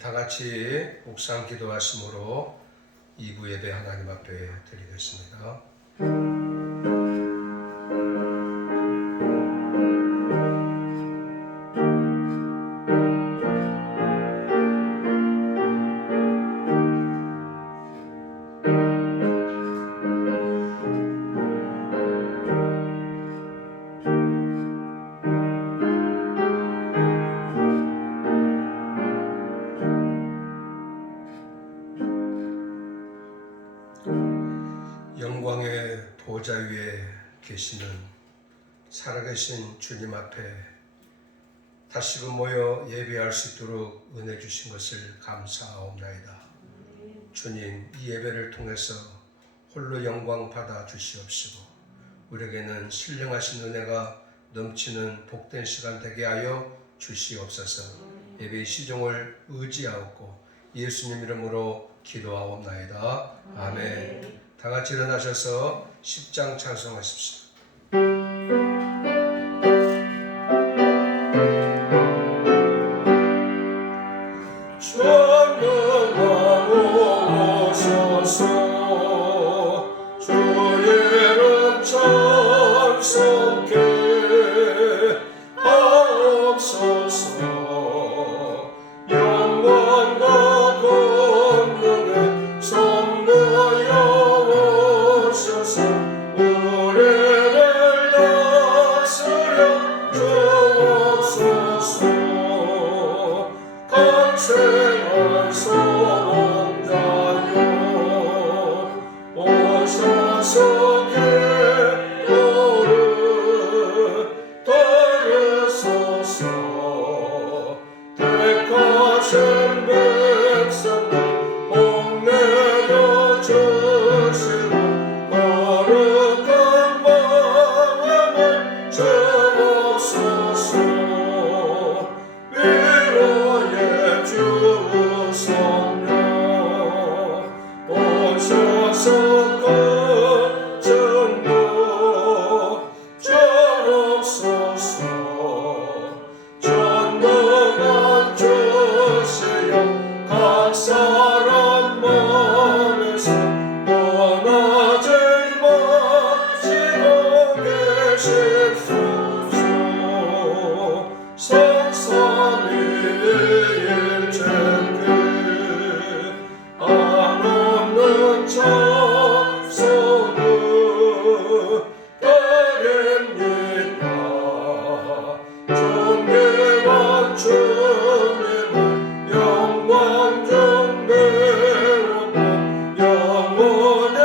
다 같이 묵상 기도하심으로 2부 예배 하나님 앞에 드리겠습니다. 영광의 보좌 위에 계시는 살아계신 주님 앞에 다시금 모여 예배할 수 있도록 은혜 주신 것을 감사하옵나이다. 주님, 이 예배를 통해서 홀로 영광 받아 주시옵시고 우리에게는 신령하신 은혜가 넘치는 복된 시간 되게 하여 주시옵소서. 예배의 시종을 의지하옵고 예수님 이름으로 기도하옵나이다. 아멘. 다 같이 일어나셔서 10장 찬송하십시오. 전능하고 오소서 주의 이름 찬송케 하옵소서. 영광과 권능의 성모여 오셔서 우리를 다스려 주옵소서. 강생한 소원자여 오셔서 기도를 들으소서. 택하신 백성들 복내려 주시고 거룩한 마음을 주옵소서. 위로의 주 성령 오셔서 그 증거 주옵소서. 전능한 주시여 각 사람 마음에서 떠나지 마시고 계십소서. 성삼위 일체께 안없는 찬송을 드립니다. 존귀한 주님을 영광 좀 배우고 영원히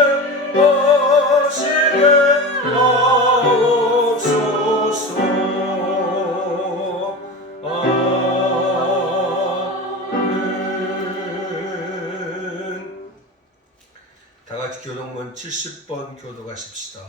마시게 하옵소서. 아멘. 다 같이 교동문 70번 교독하십시다.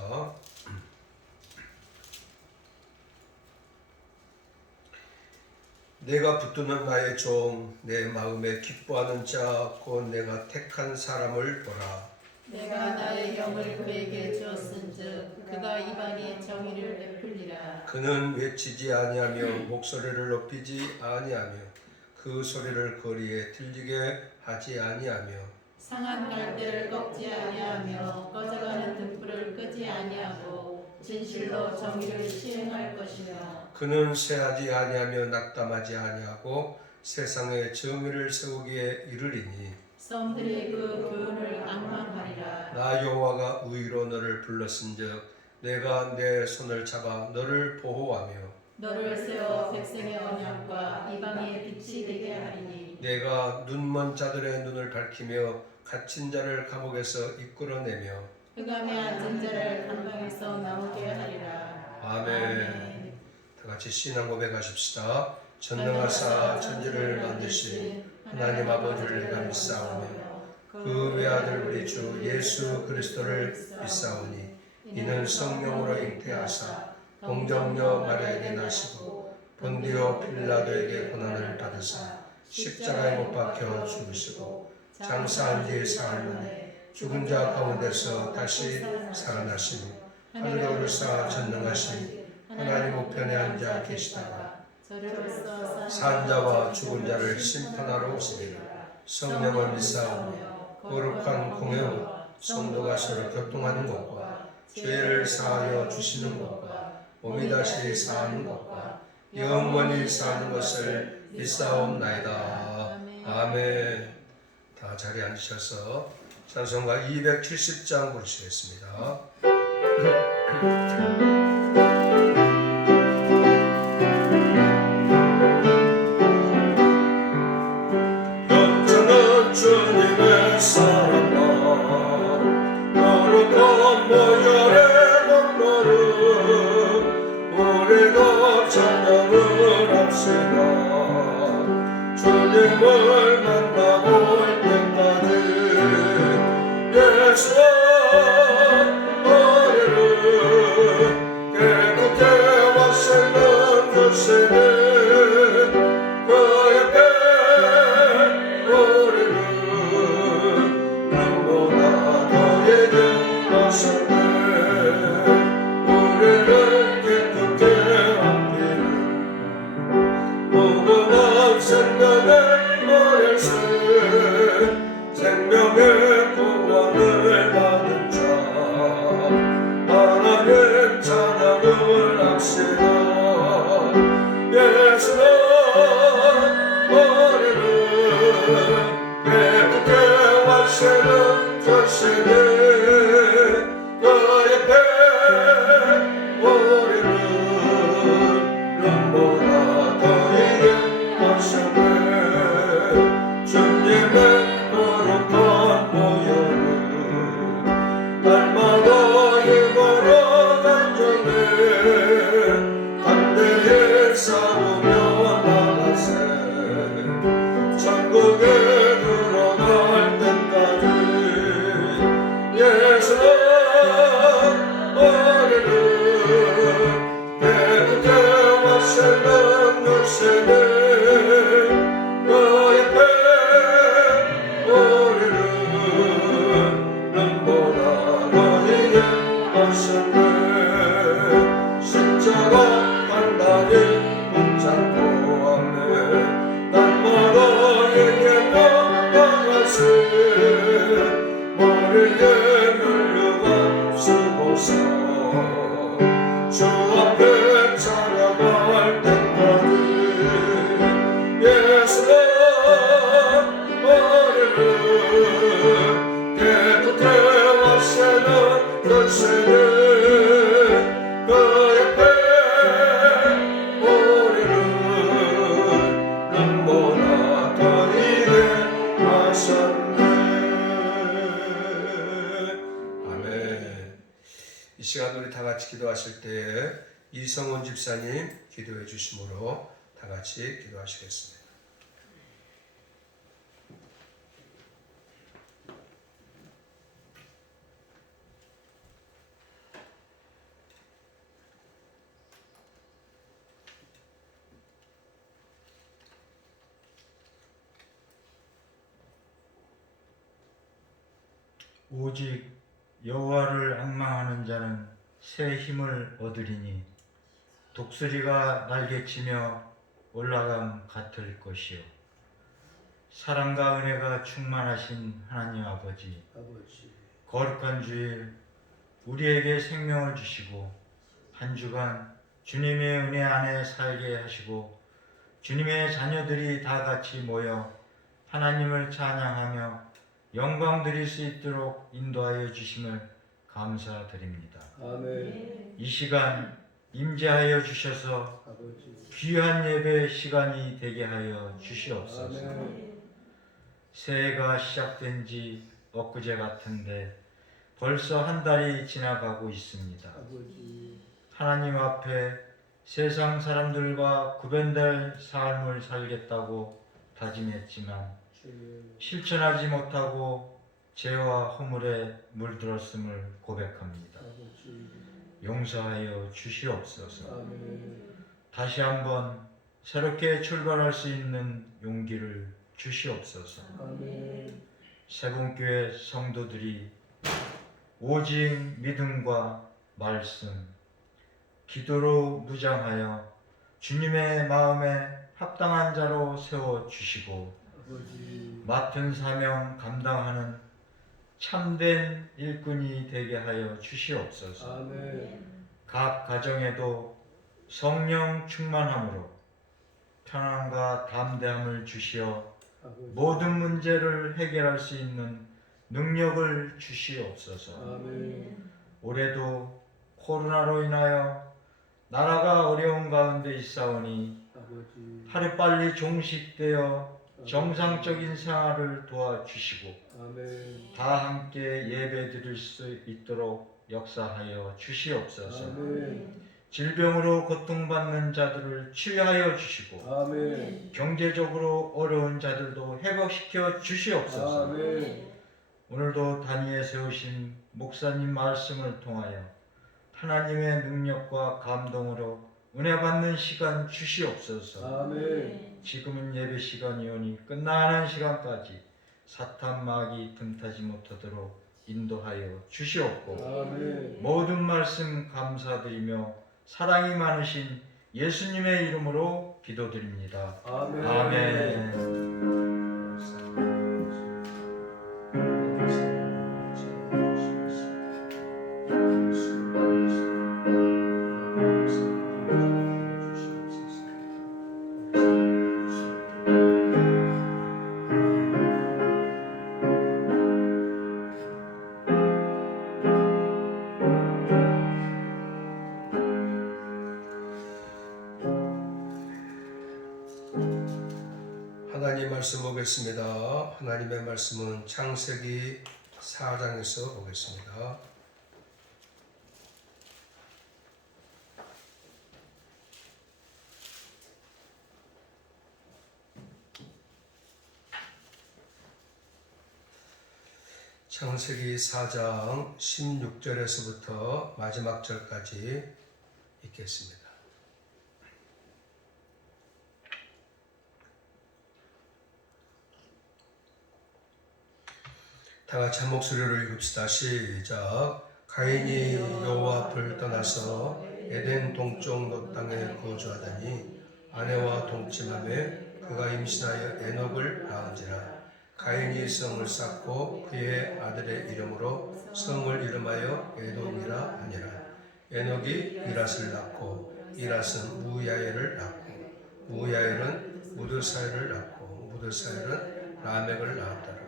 내가 붙드는 나의 종, 내 마음에 기뻐하는 자, 곧 내가 택한 사람을 보라. 내가 나의 영을 그에게 주었은즉 그가 이방의 정의를 베풀리라. 그는 외치지 아니하며 목소리를 높이지 아니하며 그 소리를 거리에 들리게 하지 아니하며 상한 갈대를 꺾지 아니하며 꺼져가는 등불을 끄지 아니하고 진실로 정의를 시행할 것이며 그는 쇠하지 아니하며 낙담하지 아니하고 세상에 정의를 세우기에 이르리니 성들이 그 교훈을 앙망하리라. 나 여호와가 의로 너를 불렀은즉 내가 내 손을 잡아 너를 보호하며 너를 세워 백성의 언약과 이방의 빛이 되게 하리니 내가 눈먼 자들의 눈을 밝히며 갇힌 자를 감옥에서 이끌어내며 흑암에 앉은 자를 감방에서 나오게 하리라. 아멘. 다 같이 신앙 고백하십시다. 전능하사 천지를 만드신 하나님 아버지를 내가 믿사오며 그 외아들 우리 주 예수 그리스도를 믿사오니 이는 성령으로 잉태하사 동정녀 마리아에게 나시고 본디오 필라도에게 고난을 받으사 십자가에 못 박혀 죽으시고 장사한 뒤 사흘 만에 죽은 자 가운데서 다시 살아나시니 하늘에 오르사 전능하신 하나님 우편에 앉아 계시다가 저로서 산 자와 죽은 자를 심판하러 오시리라. 성령을 믿사오며 거룩한 공회와 성도가 서로 교통하는 것과 죄를 사하여 주시는 것과 몸이 다시 사는 것과 영원히 사는 것을 믿사옵나이다. 아멘. 다 자리에 앉으셔서 찬송가 270장 부르시겠습니다. 연주는 주님의 사랑과 거룩한 모열의 목노릇 우리가 찬양을 합시다. 주님을 만나볼 때까지 예수와 머리를 깨끗게 와서는 주시네. 생명의 구원을 받은 자 하나님 찬양을 합시다. 예수는 머리를 깨끗게 와시는 자신이 그의 배 머리를 눈보다 더이게 하셨네. 주님의 거룩한 모여를 날마다 힘으로 간절히 담대히 싸우며 나가세. 천국에 들어갈 때까지 예수는 머리를 깨끗게 와시는 열쇠를 십자가 단단히 붙잡고 하네. 날마다 에게 나아가세. 머리에 면류관 쓰고서 주 앞에 찬양할 때까지 예수는 머리를 깨끗해 와시는 열쇠를 이 시간 우리 다 같이 기도하실 때에 이성훈 집사님 기도해 주심으로 다 같이 기도하시겠습니다. 오직 여호와를 앙망하는 자는 새 힘을 얻으리니 독수리가 날개치며 올라감 같을 것이요. 사랑과 은혜가 충만하신 하나님 아버지, 거룩한 주일 우리에게 생명을 주시고 한 주간 주님의 은혜 안에 살게 하시고 주님의 자녀들이 다 같이 모여 하나님을 찬양하며 영광 드릴 수 있도록 인도하여 주심을 감사드립니다. 아멘. 이 시간 임재하여 주셔서 귀한 예배 시간이 되게 하여 주시옵소서. 아멘. 새해가 시작된 지 엊그제 같은데 벌써 한 달이 지나가고 있습니다. 하나님 앞에 세상 사람들과 구별될 삶을 살겠다고 다짐했지만 실천하지 못하고 죄와 허물에 물들었음을 고백합니다. 용서하여 주시옵소서. 다시 한번 새롭게 출발할 수 있는 용기를 주시옵소서. 세봉교회 성도들이 오직 믿음과 말씀, 기도로 무장하여 주님의 마음에 합당한 자로 세워주시고 맡은 사명 감당하는 참된 일꾼이 되게 하여 주시옵소서. 각 가정에도 성령 충만함으로 평안과 담대함을 주시어 모든 문제를 해결할 수 있는 능력을 주시옵소서. 올해도 코로나로 인하여 나라가 어려운 가운데 있사오니 하루빨리 종식되어 정상적인 생활을 도와주시고 다 함께 예배 드릴 수 있도록 역사하여 주시옵소서. 질병으로 고통받는 자들을 치유하여 주시고 경제적으로 어려운 자들도 회복시켜 주시옵소서. 오늘도 단위에 세우신 목사님 말씀을 통하여 하나님의 능력과 감동으로 은혜 받는 시간 주시옵소서. 지금은 예배 시간이오니 끝나는 시간까지 사탄 마귀 틈타지 못하도록 인도하여 주시옵고 모든 말씀 감사드리며 사랑이 많으신 예수님의 이름으로 기도드립니다. 아멘. 하나님 말씀 보겠습니다. 하나님의 말씀은 창세기 4장에서 보겠습니다. 창세기 4장 16절에서부터 마지막 절까지 읽겠습니다. 다 같이 한 목소리로 읽읍시다. 시작. 가인이 여호와 앞을 떠나서 에덴 동쪽 롯 땅에 거주하더니 아내와 동침하며 그가 임신하여 에녹을 낳은지라. 가인이 성을 쌓고 그의 아들의 이름으로 성을 이름하여 에돔이라 하니라. 에녹이 이랏을 낳고 이랏은 무야엘을 낳고 무야엘은 무드사엘을 낳고 무드사엘은 라멕을 낳았더라.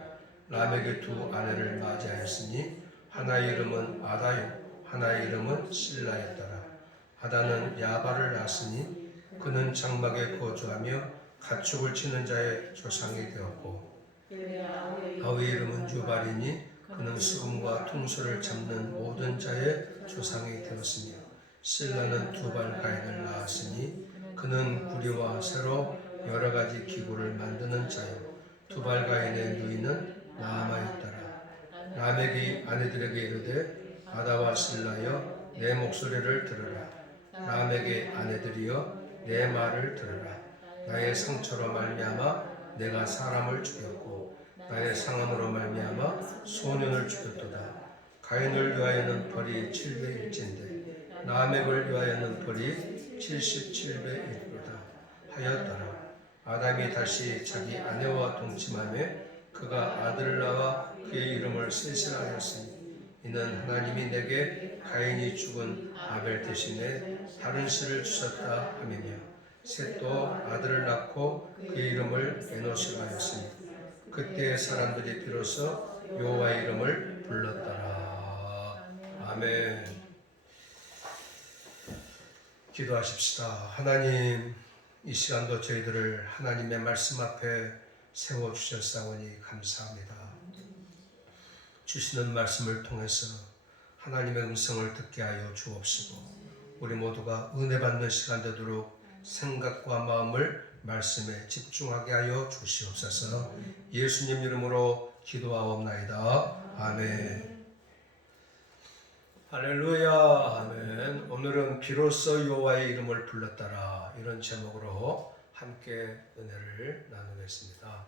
라멕의 두 아내를 맞이하였으니 하나의 이름은 아다요 하나의 이름은 실라였더라. 아다는 야발을 낳았으니 그는 장막에 거주하며 가축을 치는 자의 조상이 되었고 아우의 이름은 유발이니 그는 수금과 퉁소를 잡는 모든 자의 조상이 되었으며 실라는 두발 가인을 낳았으니 그는 구리와 쇠로 여러 가지 기구를 만드는 자요 두발 가인의 누이는 나아마였더라. 라멕이 아내들에게 이르되 아다와 실라여 내 목소리를 들으라. 라멕의 아내들이여 내 말을 들으라. 나의 상처로 말미암아 내가 사람을 죽였고 나의 상함으로 말미암아 소년을 죽였도다. 가인을 위하여는 벌이 700일째인데 라멕을 위하여는 벌이 77배이로다 하였더라. 아담이 다시 자기 아내와 동침하며 그가 아들을 낳아 그의 이름을 셋이라 하였으니 이는 하나님이 내게 가인이 죽은 아벨 대신에 다른 씨를 주셨다 함이며 셋도 아들을 낳고 그의 이름을 에노스라 하였으니 그때 사람들이 비로소 여호와의 이름을 불렀더라. 아멘. 기도하십시다. 하나님, 이 시간도 저희들을 하나님의 말씀 앞에 세워주셨사오니 감사합니다. 주시는 말씀을 통해서 하나님의 음성을 듣게 하여 주옵시고 우리 모두가 은혜 받는 시간 되도록 생각과 마음을 말씀에 집중하게 하여 주시옵소서. 예수님 이름으로 기도하옵나이다. 아멘. 할렐루야. 아멘. 오늘은 비로소 여호와의 이름을 불렀더라, 이런 제목으로 함께 은혜를 나누겠습니다.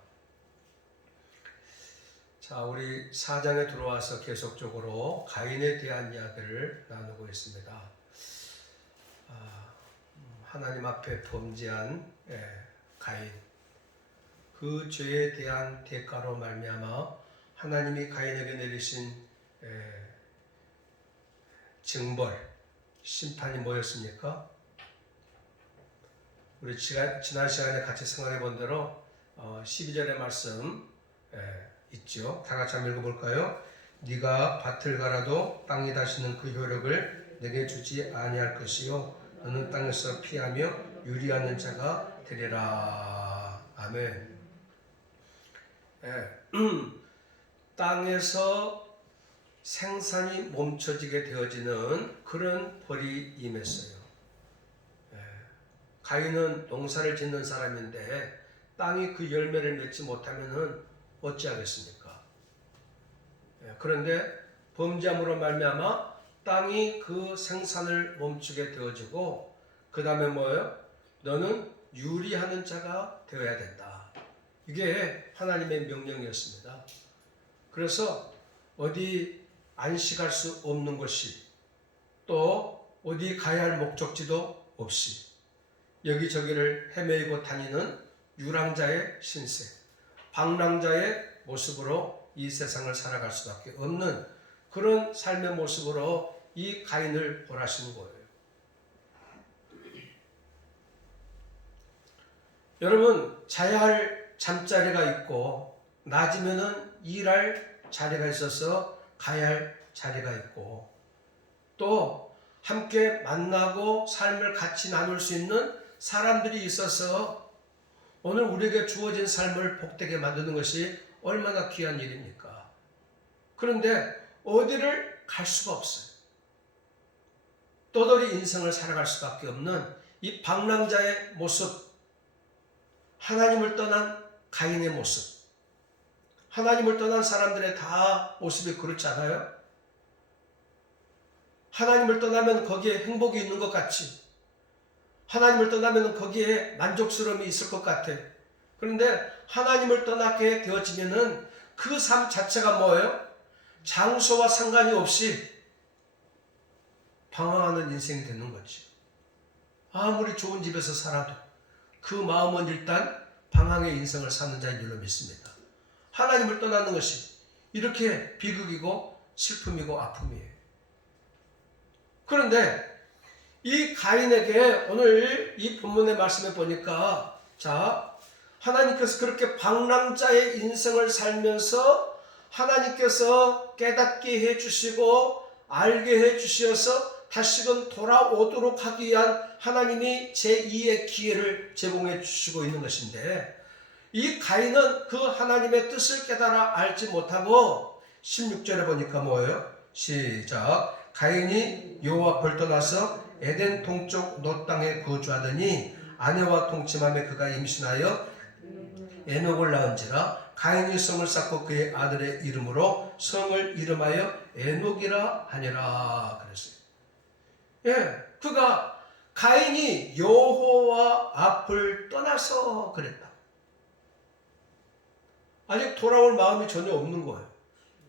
자, 우리 4장에 들어와서 계속적으로 가인에 대한 이야기를 나누고 있습니다. 하나님 앞에 범죄한 가인, 그 죄에 대한 대가로 말미암아 하나님이 가인에게 내리신 징벌, 심판이 뭐였습니까? 우리 지난 시간에 같이 생각해 본 대로 12절의 말씀 있죠. 다 같이 한번 읽어볼까요? 네가 밭을 갈아도 땅이 다시는 그 효력을 내게 주지 아니할 것이요 너는 땅에서 피하며 유리하는 자가 되리라. 아멘. 땅에서 생산이 멈춰지게 되어지는 그런 벌이 임했어요. 가인은 농사를 짓는 사람인데 땅이 그 열매를 맺지 못하면은 어찌하겠습니까? 그런데 범죄함으로 말미암아 땅이 그 생산을 멈추게 되어지고 그 다음에 뭐예요? 너는 유리하는 자가 되어야 된다. 이게 하나님의 명령이었습니다. 그래서 어디 안식할 수 없는 것이 또 어디 가야 할 목적지도 없이 여기저기를 헤매고 다니는 유랑자의 신세, 방랑자의 모습으로 이 세상을 살아갈 수밖에 없는 그런 삶의 모습으로 이 가인을 벌하신 거예요. 여러분, 자야 할 잠자리가 있고 낮이면은 일할 자리가 있어서 가야 할 자리가 있고 또 함께 만나고 삶을 같이 나눌 수 있는 사람들이 있어서 오늘 우리에게 주어진 삶을 복되게 만드는 것이 얼마나 귀한 일입니까? 그런데 어디를 갈 수가 없어요. 떠돌이 인생을 살아갈 수밖에 없는 이 방랑자의 모습, 하나님을 떠난 가인의 모습, 하나님을 떠난 사람들의 다 모습이 그렇지 않아요? 하나님을 떠나면 거기에 행복이 있는 것 같이, 하나님을 떠나면 거기에 만족스러움이 있을 것 같아. 그런데 하나님을 떠나게 되어지면은 그 삶 자체가 뭐예요? 장소와 상관이 없이 방황하는 인생이 되는 거지. 아무리 좋은 집에서 살아도 그 마음은 일단 방황의 인생을 사는 자인 줄로 믿습니다. 하나님을 떠나는 것이 이렇게 비극이고 슬픔이고 아픔이에요. 그런데 이 가인에게 오늘 이 본문의 말씀에 보니까 하나님께서 그렇게 방랑자의 인생을 살면서 하나님께서 깨닫게 해주시고 알게 해주셔서 다시금 돌아오도록 하기 위한 하나님이 제2의 기회를 제공해 주시고 있는 것인데 이 가인은 그 하나님의 뜻을 깨달아 알지 못하고 16절에 보니까 뭐예요? 시작. 가인이 여호와 앞을 떠나서 에덴 동쪽 놋 땅에 거주하더니 아내와 동침함에 그가 임신하여 에녹을 낳은지라 가인이 성을 쌓고 그의 아들의 이름으로 성을 이름하여 에녹이라 하니라 그랬어요. 그가 가인이 여호와 앞을 떠나서 그랬다. 아직 돌아올 마음이 전혀 없는 거예요.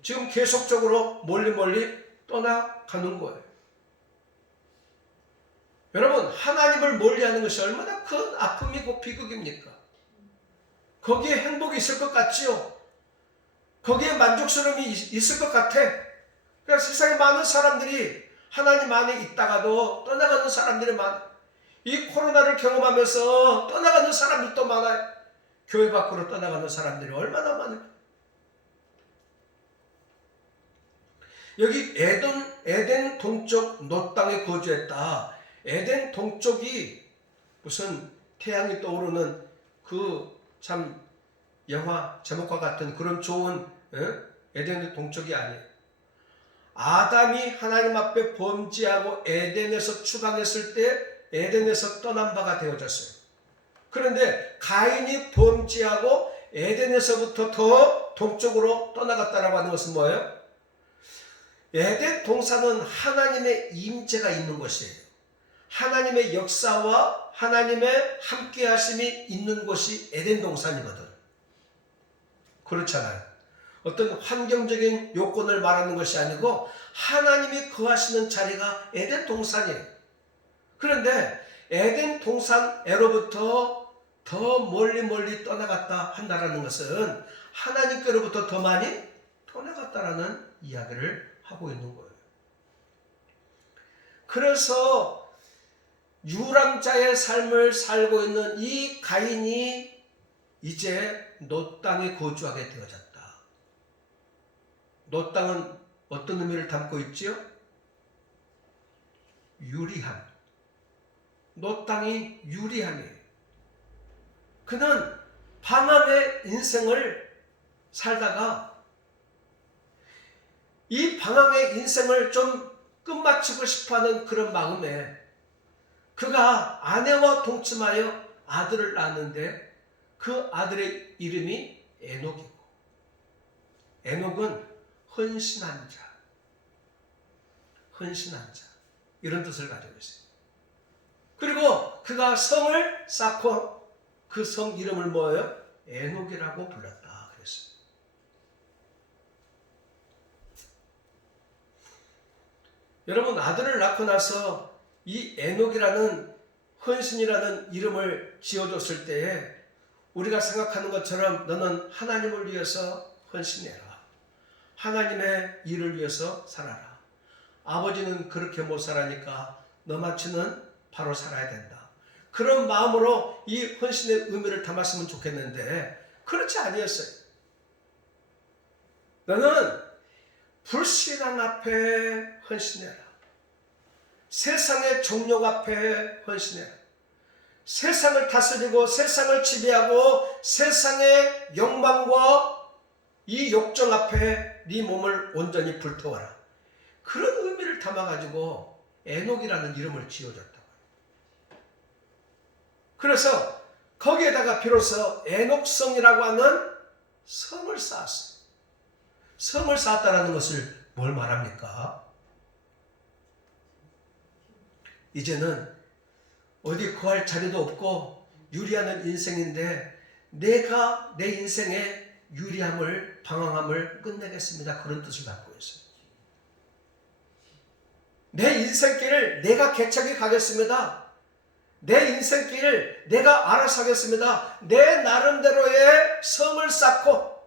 지금 계속적으로 멀리 떠나가는 거예요. 여러분, 하나님을 멀리하는 것이 얼마나 큰 아픔이고 비극입니까? 거기에 행복이 있을 것 같지요? 거기에 만족스러움이 있을 것 같아. 그러니까 세상에 많은 사람들이 하나님 안에 있다가도 떠나가는 사람들이 많아요. 이 코로나를 경험하면서 떠나가는 사람들도 많아요. 교회 밖으로 떠나가는 사람들이 얼마나 많아요. 여기 에덴 동쪽 놋 땅에 거주했다. 에덴 동쪽이 무슨 태양이 떠오르는 그 참 영화 제목과 같은 그런 좋은 에덴 동쪽이 아니에요. 아담이 하나님 앞에 범죄하고 에덴에서 추방했을 때 에덴에서 떠난 바가 되어졌어요. 그런데 가인이 범죄하고 에덴에서부터 더 동쪽으로 떠나갔다라고 하는 것은 뭐예요? 에덴 동산은 하나님의 임재가 있는 곳이에요. 하나님의 역사와 하나님의 함께하심이 있는 곳이 에덴 동산이거든. 그렇잖아요. 어떤 환경적인 요건을 말하는 것이 아니고 하나님이 거하시는 자리가 에덴 동산이에요. 그런데 에덴 동산에로부터 더 멀리 떠나갔다 한다라는 것은 하나님께로부터 더 많이 떠나갔다라는 이야기를 하고 있는 거예요. 그래서 유랑자의 삶을 살고 있는 이 가인이 이제 놋 땅에 거주하게 되어졌다. 놋 땅은 어떤 의미를 담고 있지요? 유리함. 놋 땅이 유리함이에요. 그는 방황의 인생을 살다가 이 방황의 인생을 좀 끝마치고 싶어하는 그런 마음에 그가 아내와 동침하여 아들을 낳았는데 그 아들의 이름이 에녹이고, 에녹은 헌신한 자, 헌신한 자, 이런 뜻을 가지고 있어요. 그리고 그가 성을 쌓고 그 성 이름을 뭐예요? 에녹이라고 불렀다 그랬어요. 여러분, 아들을 낳고 나서 이 에녹이라는 헌신이라는 이름을 지어줬을 때에 우리가 생각하는 것처럼 너는 하나님을 위해서 헌신해라. 하나님의 일을 위해서 살아라. 아버지는 그렇게 못 살아니까 너만치는 바로 살아야 된다. 그런 마음으로 이 헌신의 의미를 담았으면 좋겠는데 그렇지 아니었어요. 너는 불신앙 앞에 헌신해라. 세상의 정욕 앞에 헌신해라. 세상을 다스리고 세상을 지배하고 세상의 욕망과 이 욕정 앞에 네 몸을 온전히 불태워라. 그런 의미를 담아가지고 에녹이라는 이름을 지어줬다고. 그래서 거기에다가 비로소 에녹성이라고 하는 성을 쌓았어요. 성을 쌓았다는 것을 뭘 말합니까? 이제는 어디 구할 자리도 없고 유리하는 인생인데 내가 내 인생의 유리함을, 방황함을 끝내겠습니다. 그런 뜻을 갖고 있어요. 내 인생길을 내가 개척해 가겠습니다. 내 인생길을 내가 알아서 하겠습니다. 내 나름대로의 성을 쌓고,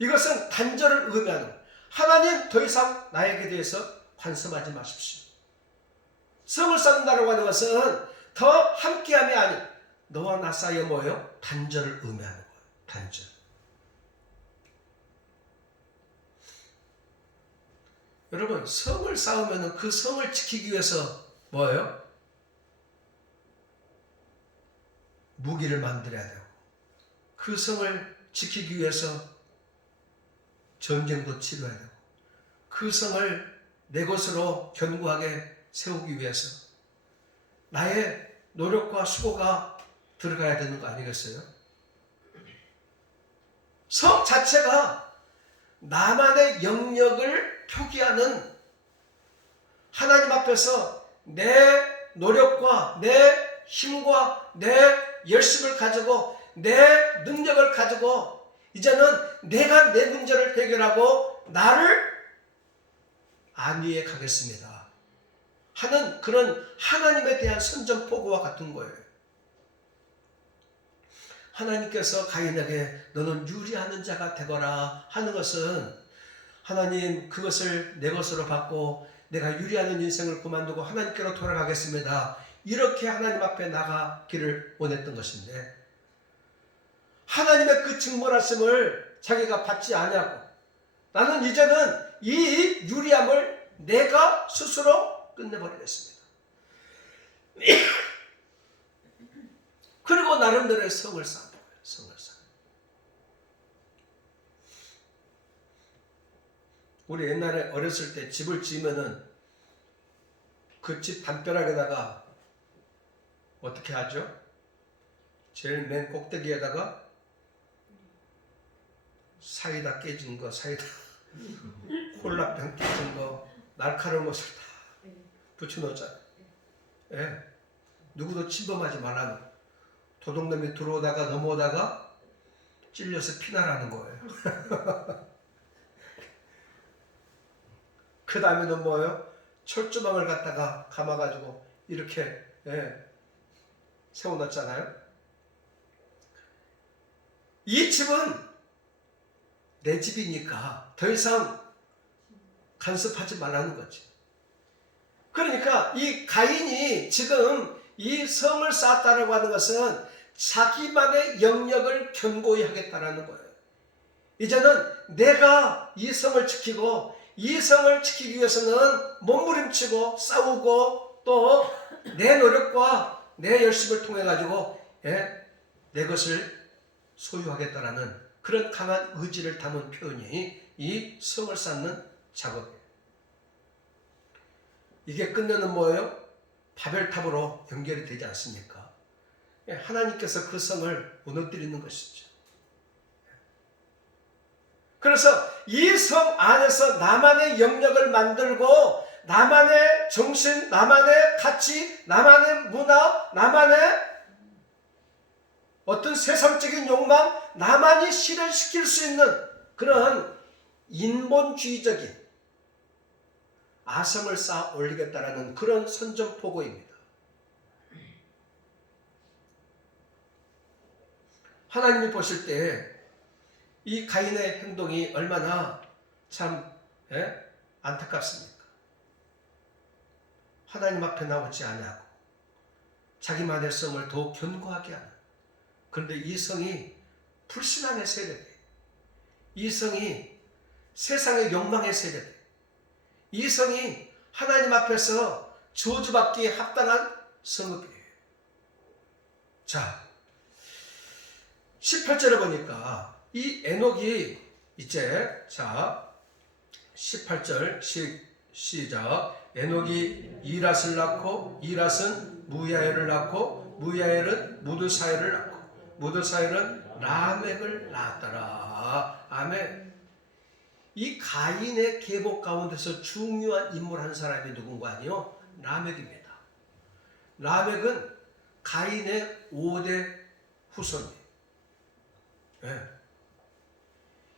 이것은 단절을 의미하는 거예요. 하나님 더 이상 나에게 대해서 관심하지 마십시오. 성을 쌓는다고 하는 것은 더 함께함이 아닌 너와 나 사이에 뭐예요? 단절을 의미하는 거예요. 단절. 여러분, 성을 쌓으면 그 성을 지키기 위해서 뭐예요? 무기를 만들어야 되고, 그 성을 지키기 위해서 전쟁도 치러야 되고, 그 성을 내 것으로 견고하게 세우기 위해서 나의 노력과 수고가 들어가야 되는 거 아니겠어요? 성 자체가 나만의 영역을 표기하는, 하나님 앞에서 내 노력과 내 힘과 내 열심을 가지고 내 능력을 가지고 이제는 내가 내 문제를 해결하고 나를 안위에 가겠습니다 하는 그런 하나님에 대한 선전포고와 같은 거예요. 하나님께서 가인에게 너는 유리하는 자가 되거라 하는 것은 하나님 그것을 내 것으로 받고 내가 유리하는 인생을 그만두고 하나님께로 돌아가겠습니다. 이렇게 하나님 앞에 나가기를 원했던 것인데 하나님의 그 직분하심을 자기가 받지 아니하고 나는 이제는 이 유리함을 내가 스스로 끝내버리겠습니다. 그리고 나름대로의 성을 쌓는 거예요. 성을 쌓는. 우리 옛날에 어렸을 때 집을 지으면은 그 집 담벼락에다가 어떻게 하죠? 제일 맨 꼭대기에다가 사이다 깨진 거, 사이다 콜라병 깨진 거, 날카로운 것을 다 붙여놓잖아요. 예. 누구도 침범하지 말라는, 도둑놈이 들어오다가 넘어오다가 찔려서 피나라는 거예요. 그 다음에는 뭐예요? 철조망을 갖다가 감아가지고 이렇게 세워놨잖아요. 이 집은 내 집이니까 더 이상 간섭하지 말라는 거지. 그러니까 이 가인이 지금 이 성을 쌓았다고 하는 것은 자기만의 영역을 견고히 하겠다라는 거예요. 이제는 내가 이 성을 지키고 이 성을 지키기 위해서는 몸부림치고 싸우고 또 내 노력과 내 열심을 통해 가지고 내 것을 소유하겠다라는 그런 강한 의지를 담은 표현이 이 성을 쌓는 작업이에요. 이게 끝내는 뭐예요? 바벨탑으로 연결이 되지 않습니까? 하나님께서 그 성을 무너뜨리는 것이죠. 그래서 이 성 안에서 나만의 영역을 만들고 나만의 정신, 나만의 가치, 나만의 문화, 나만의 어떤 세상적인 욕망, 나만이 실현시킬 수 있는 그런 인본주의적인 아성을 쌓아 올리겠다라는 그런 선전포고입니다. 하나님이 보실 때 이 가인의 행동이 얼마나 참 안타깝습니까? 하나님 앞에 나오지 아니하고 자기만의 성을 더욱 견고하게 하는, 그런데 이 성이 불신앙의 세력이에요. 이 성이 세상의 욕망의 세력이에요. 이 성이 하나님 앞에서 저주받기에 합당한 성읍이에요. 자, 18절에 보니까 이 에녹이 이제 18절 시작. 에녹이 이랏을 낳고 이랏은 무야엘을 낳고 무야엘은 무드사엘을 낳고 무드사엘은 라멕을 낳았더라. 아멘. 이 가인의 계복 가운데서 중요한 인물 한 사람이 누군가 아니요? 라멕입니다. 라멕은 가인의 5대 후손이에요.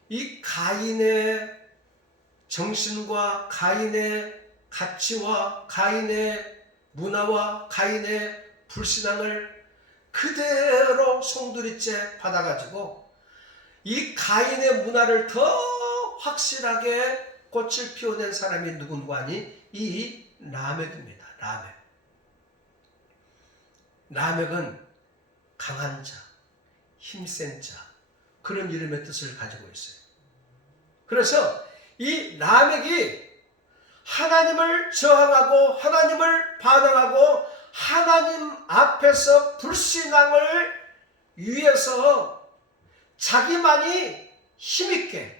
이 가인의 정신과 가인의 가치와 가인의 문화와 가인의 불신앙을 그대로 송두리째 받아가지고 이 가인의 문화를 더 확실하게 꽃을 피워낸 사람이 누군가 하니 이 라멕입니다. 라멕은 강한 자, 힘센 자, 그런 이름의 뜻을 가지고 있어요. 그래서 이 라멕이 하나님을 저항하고 하나님을 반항하고 하나님 앞에서 불신앙을 위해서 자기만이 힘있게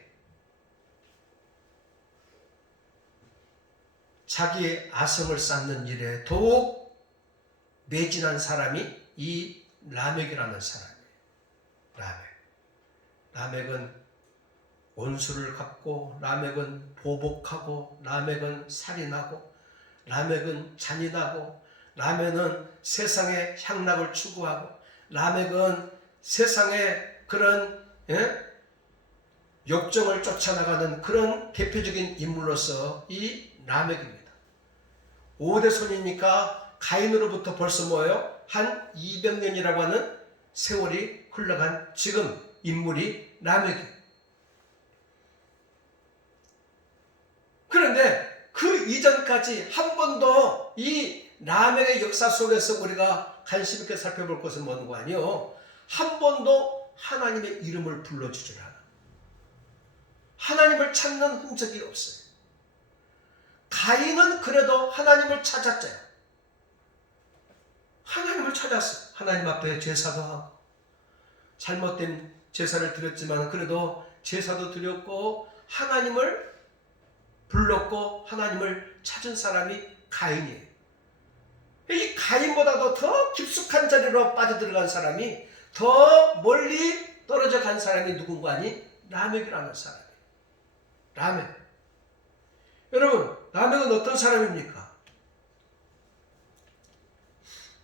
자기의 아성을 쌓는 일에 더욱 매진한 사람이 이 라멕이라는 사람이에요. 라멕은 원수를 갚고, 라멕은 보복하고, 라멕은 살인하고, 라멕은 잔인하고, 라멕은 세상의 향락을 추구하고, 라멕은 세상의 그런 욕정을 쫓아나가는 그런 대표적인 인물로서 이 라멕입니다. 5대 손이니까 가인으로부터 벌써 뭐예요? 한 200년이라고 하는 세월이 흘러간 지금 인물이 라멕이에요. 그런데 그 이전까지 한 번도 이 라멕의 역사 속에서 우리가 관심 있게 살펴볼 것은 뭔가 아니요. 한 번도 하나님의 이름을 불러주질 않아. 하나님을 찾는 흔적이 없어요. 가인은 그래도 하나님을 찾았잖아요. 하나님을 찾았어요. 하나님 앞에 제사도 하고 잘못된 제사를 드렸지만 그래도 제사도 드렸고 하나님을 불렀고 하나님을 찾은 사람이 가인이에요. 이 가인보다도 더 깊숙한 자리로 빠져들어간 사람이, 더 멀리 떨어져 간 사람이 누군가 하니 라멕이라는 사람이에요. 라멕. 여러분, 라멕은 어떤 사람입니까?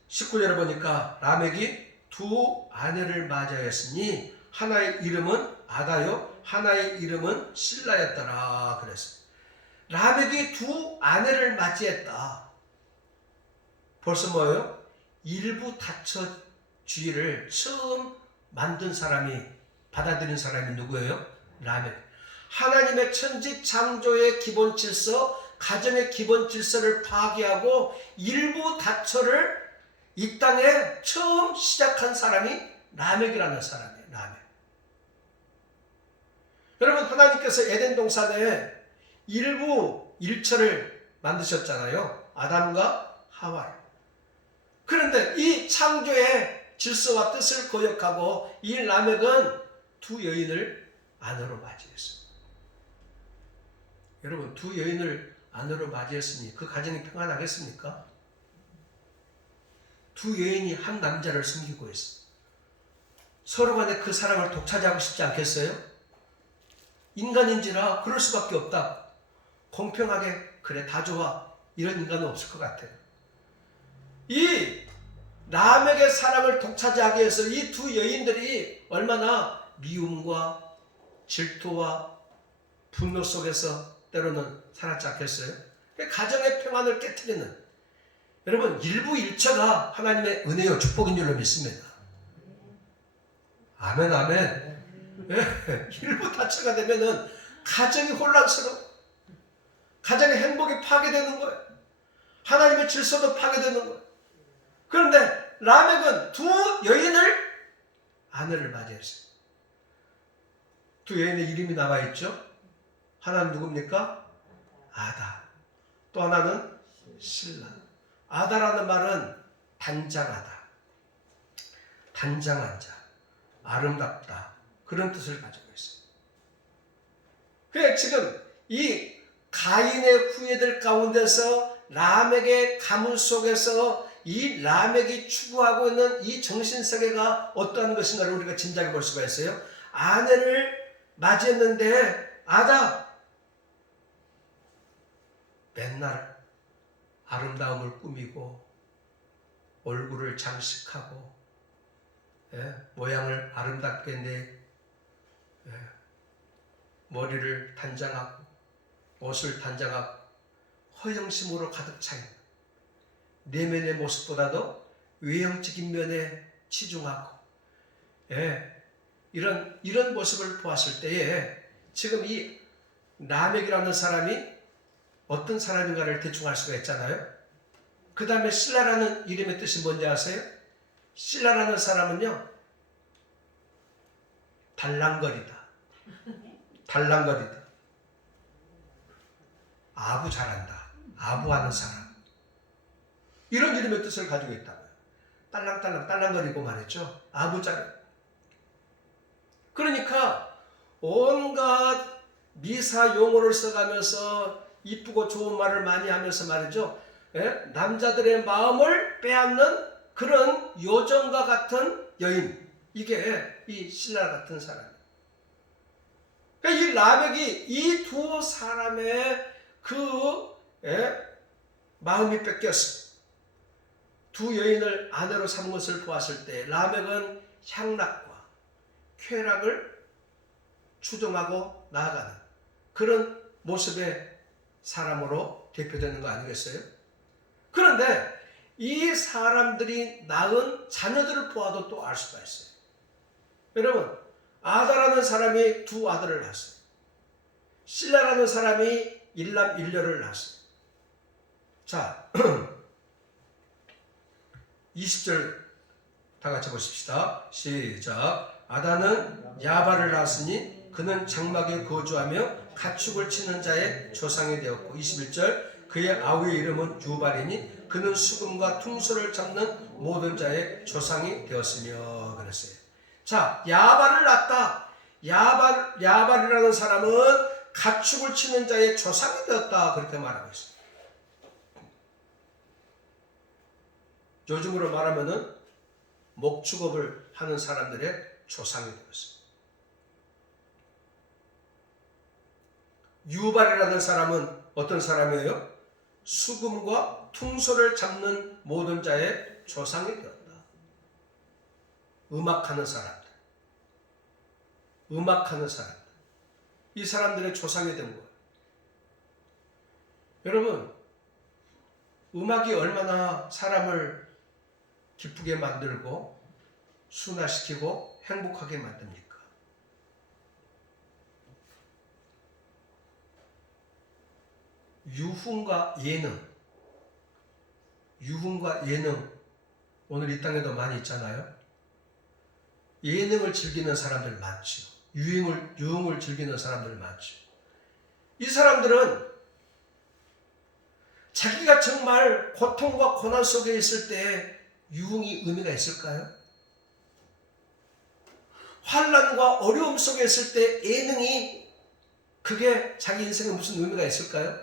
19절에 보니까 라멕이 두 아내를 맞이하였으니 하나의 이름은 아다요 하나의 이름은 실라였더라 그랬어요. 라멕이 두 아내를 맞이했다. 벌써 뭐예요? 일부 다처주의를 처음 만든 사람이, 받아들인 사람이 누구예요? 라멕. 하나님의 천지 창조의 기본 질서, 가정의 기본 질서를 파괴하고 일부 다처를 이 땅에 처음 시작한 사람이 라멕이라는 사람이에요. 라멕. 여러분, 하나님께서 에덴 동산에 일부 일처를 만드셨잖아요. 아담과 하와를. 그런데 이 창조의 질서와 뜻을 거역하고 이 라멕은 두 여인을 아내로 맞이했어요. 여러분, 두 여인을 아내로 맞이했으니 그 가정이 평안하겠습니까? 두 여인이 한 남자를 숨기고 있어. 서로 간에 그 사랑을 독차지하고 싶지 않겠어요? 인간인지라 그럴 수밖에 없다. 공평하게 그래 다 좋아 이런 인간은 없을 것 같아요. 이 라멕의 사랑을 독차지하기 위해서 이 두 여인들이 얼마나 미움과 질투와 분노 속에서 때로는 살았지 않겠어요? 가정의 평안을 깨트리는, 여러분, 일부 일처가 하나님의 은혜요 축복인 줄로 믿습니다. 아멘, 아멘. 예, 일부 다처가 되면은 가정이 혼란스러워. 가정의 행복이 파괴되는 거예요. 하나님의 질서도 파괴되는 거예요. 그런데 라멕은 두 여인을 아내를 맞이했어요. 두 여인의 이름이 나와 있죠. 하나는 누굽니까? 아다. 또 하나는 실라. 아다라는 말은 단장하다, 단장한 자, 아름답다, 그런 뜻을 가지고 있어요. 그래, 지금 이 가인의 후예들 가운데서 라멕의 가문 속에서 이 라멕이 추구하고 있는 이 정신세계가 어떠한 것인가를 우리가 짐작해 볼 수가 있어요. 아내를 맞이했는데 아다 맨날 아름다움을 꾸미고 얼굴을 장식하고 모양을 아름답게 내 머리를 단장하고 옷을 단장하고 허영심으로 가득 차 있는 내면의 모습보다도 외형적인 면에 치중하고 이런 모습을 보았을 때에 지금 이 라멕이라는 사람이 어떤 사람인가를 대충 알 수가 있잖아요. 그 다음에 실라라는 이름의 뜻이 뭔지 아세요? 실라라는 사람은요, 달랑거리다. 달랑거리다. 아부 잘한다. 아부하는 사람. 이런 이름의 뜻을 가지고 있다고요. 딸랑딸랑 딸랑거리고 말했죠. 아부 잘. 그러니까 온갖 미사 용어를 써가면서 이쁘고 좋은 말을 많이 하면서 말이죠. 남자들의 마음을 빼앗는 그런 요정과 같은 여인. 이게 이 실라 같은 사람이에요. 그러니까 이 라멕이 이 두 사람의 그 마음이 뺏겼어요. 두 여인을 아내로 삼은 것을 보았을 때 라멕은 향락과 쾌락을 추종하고 나아가는 그런 모습의 사람으로 대표되는 거 아니겠어요? 그런데 이 사람들이 낳은 자녀들을 보아도 또 알 수가 있어요. 여러분, 아다라는 사람이 두 아들을 낳았어요. 실라라는 사람이 일남 일녀를 낳았어요. 자, 20절 다 같이 보십시다. 시작. 아다는 야발을 낳았으니 그는 장막에 거주하며 가축을 치는 자의 조상이 되었고, 21절 그의 아우의 이름은 유발이니 그는 수금과 퉁소를 잡는 모든 자의 조상이 되었으며 그랬어요. 자, 야발을 낳았다. 야발이라는 사람은 가축을 치는 자의 조상이 되었다, 그렇게 말하고 있습니다. 요즘으로 말하면은 목축업을 하는 사람들의 조상이 되었습니다. 유발이라는 사람은 어떤 사람이에요? 수금과 퉁소를 잡는 모든 자의 조상이 되었다. 음악하는 사람들. 음악하는 사람들. 이 사람들의 조상이 된 거예요. 여러분, 음악이 얼마나 사람을 기쁘게 만들고 순화시키고 행복하게 만듭니까? 유흥과 예능, 오늘 이 땅에도 많이 있잖아요. 예능을 즐기는 사람들 많죠. 유흥을 즐기는 사람들 많죠. 이 사람들은 자기가 정말 고통과 고난 속에 있을 때 유흥이 의미가 있을까요? 환난과 어려움 속에 있을 때 예능이 그게 자기 인생에 무슨 의미가 있을까요?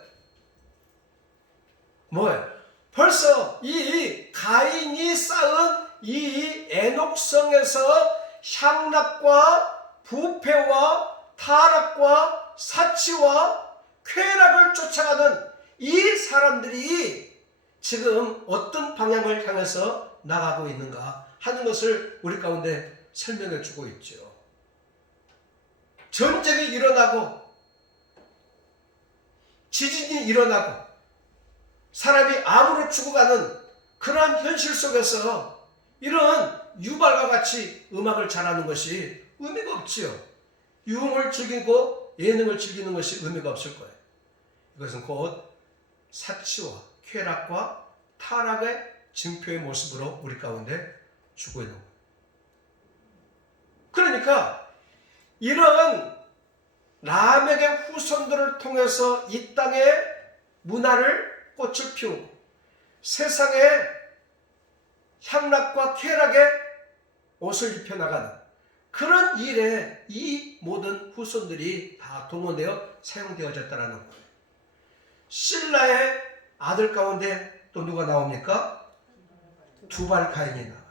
뭐예요? 벌써 이 가인이 쌓은 이 애녹성에서 향락과 부패와 타락과 사치와 쾌락을 쫓아가는 이 사람들이 지금 어떤 방향을 향해서 나가고 있는가 하는 것을 우리 가운데 설명해 주고 있죠. 전쟁이 일어나고 지진이 일어나고 사람이 암으로 죽어가는 그러한 현실 속에서 이런 유발과 같이 음악을 잘하는 것이 의미가 없지요. 유흥을 즐기고 예능을 즐기는 것이 의미가 없을 거예요. 이것은 곧 사치와 쾌락과 타락의 증표의 모습으로 우리 가운데 주고 있는 거예요. 그러니까 이런 라멕의 후손들을 통해서 이 땅의 문화를 꽃을 피우고 세상의 향락과 쾌락의 옷을 입혀나가는 그런 일에 이 모든 후손들이 다 동원되어 사용되어졌다는 거예요. 실라의 아들 가운데 또 누가 나옵니까? 두발가인이 나와요.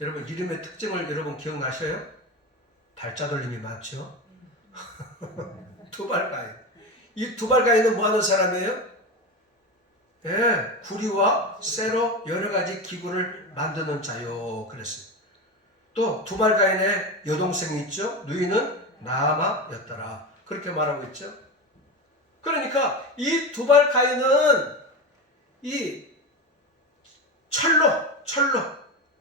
여러분 이름의 특징을 여러분 기억나셔요? 달자 돌림이 많죠? 두발가인. 이 두발가인은 뭐하는 사람이에요? 예, 구리와 쇠로 여러 가지 기구를 만드는 자요. 그랬어요. 또 두발가인의 여동생이 있죠. 누이는 나아마였더라. 그렇게 말하고 있죠. 그러니까 이 두발가인은 이 철로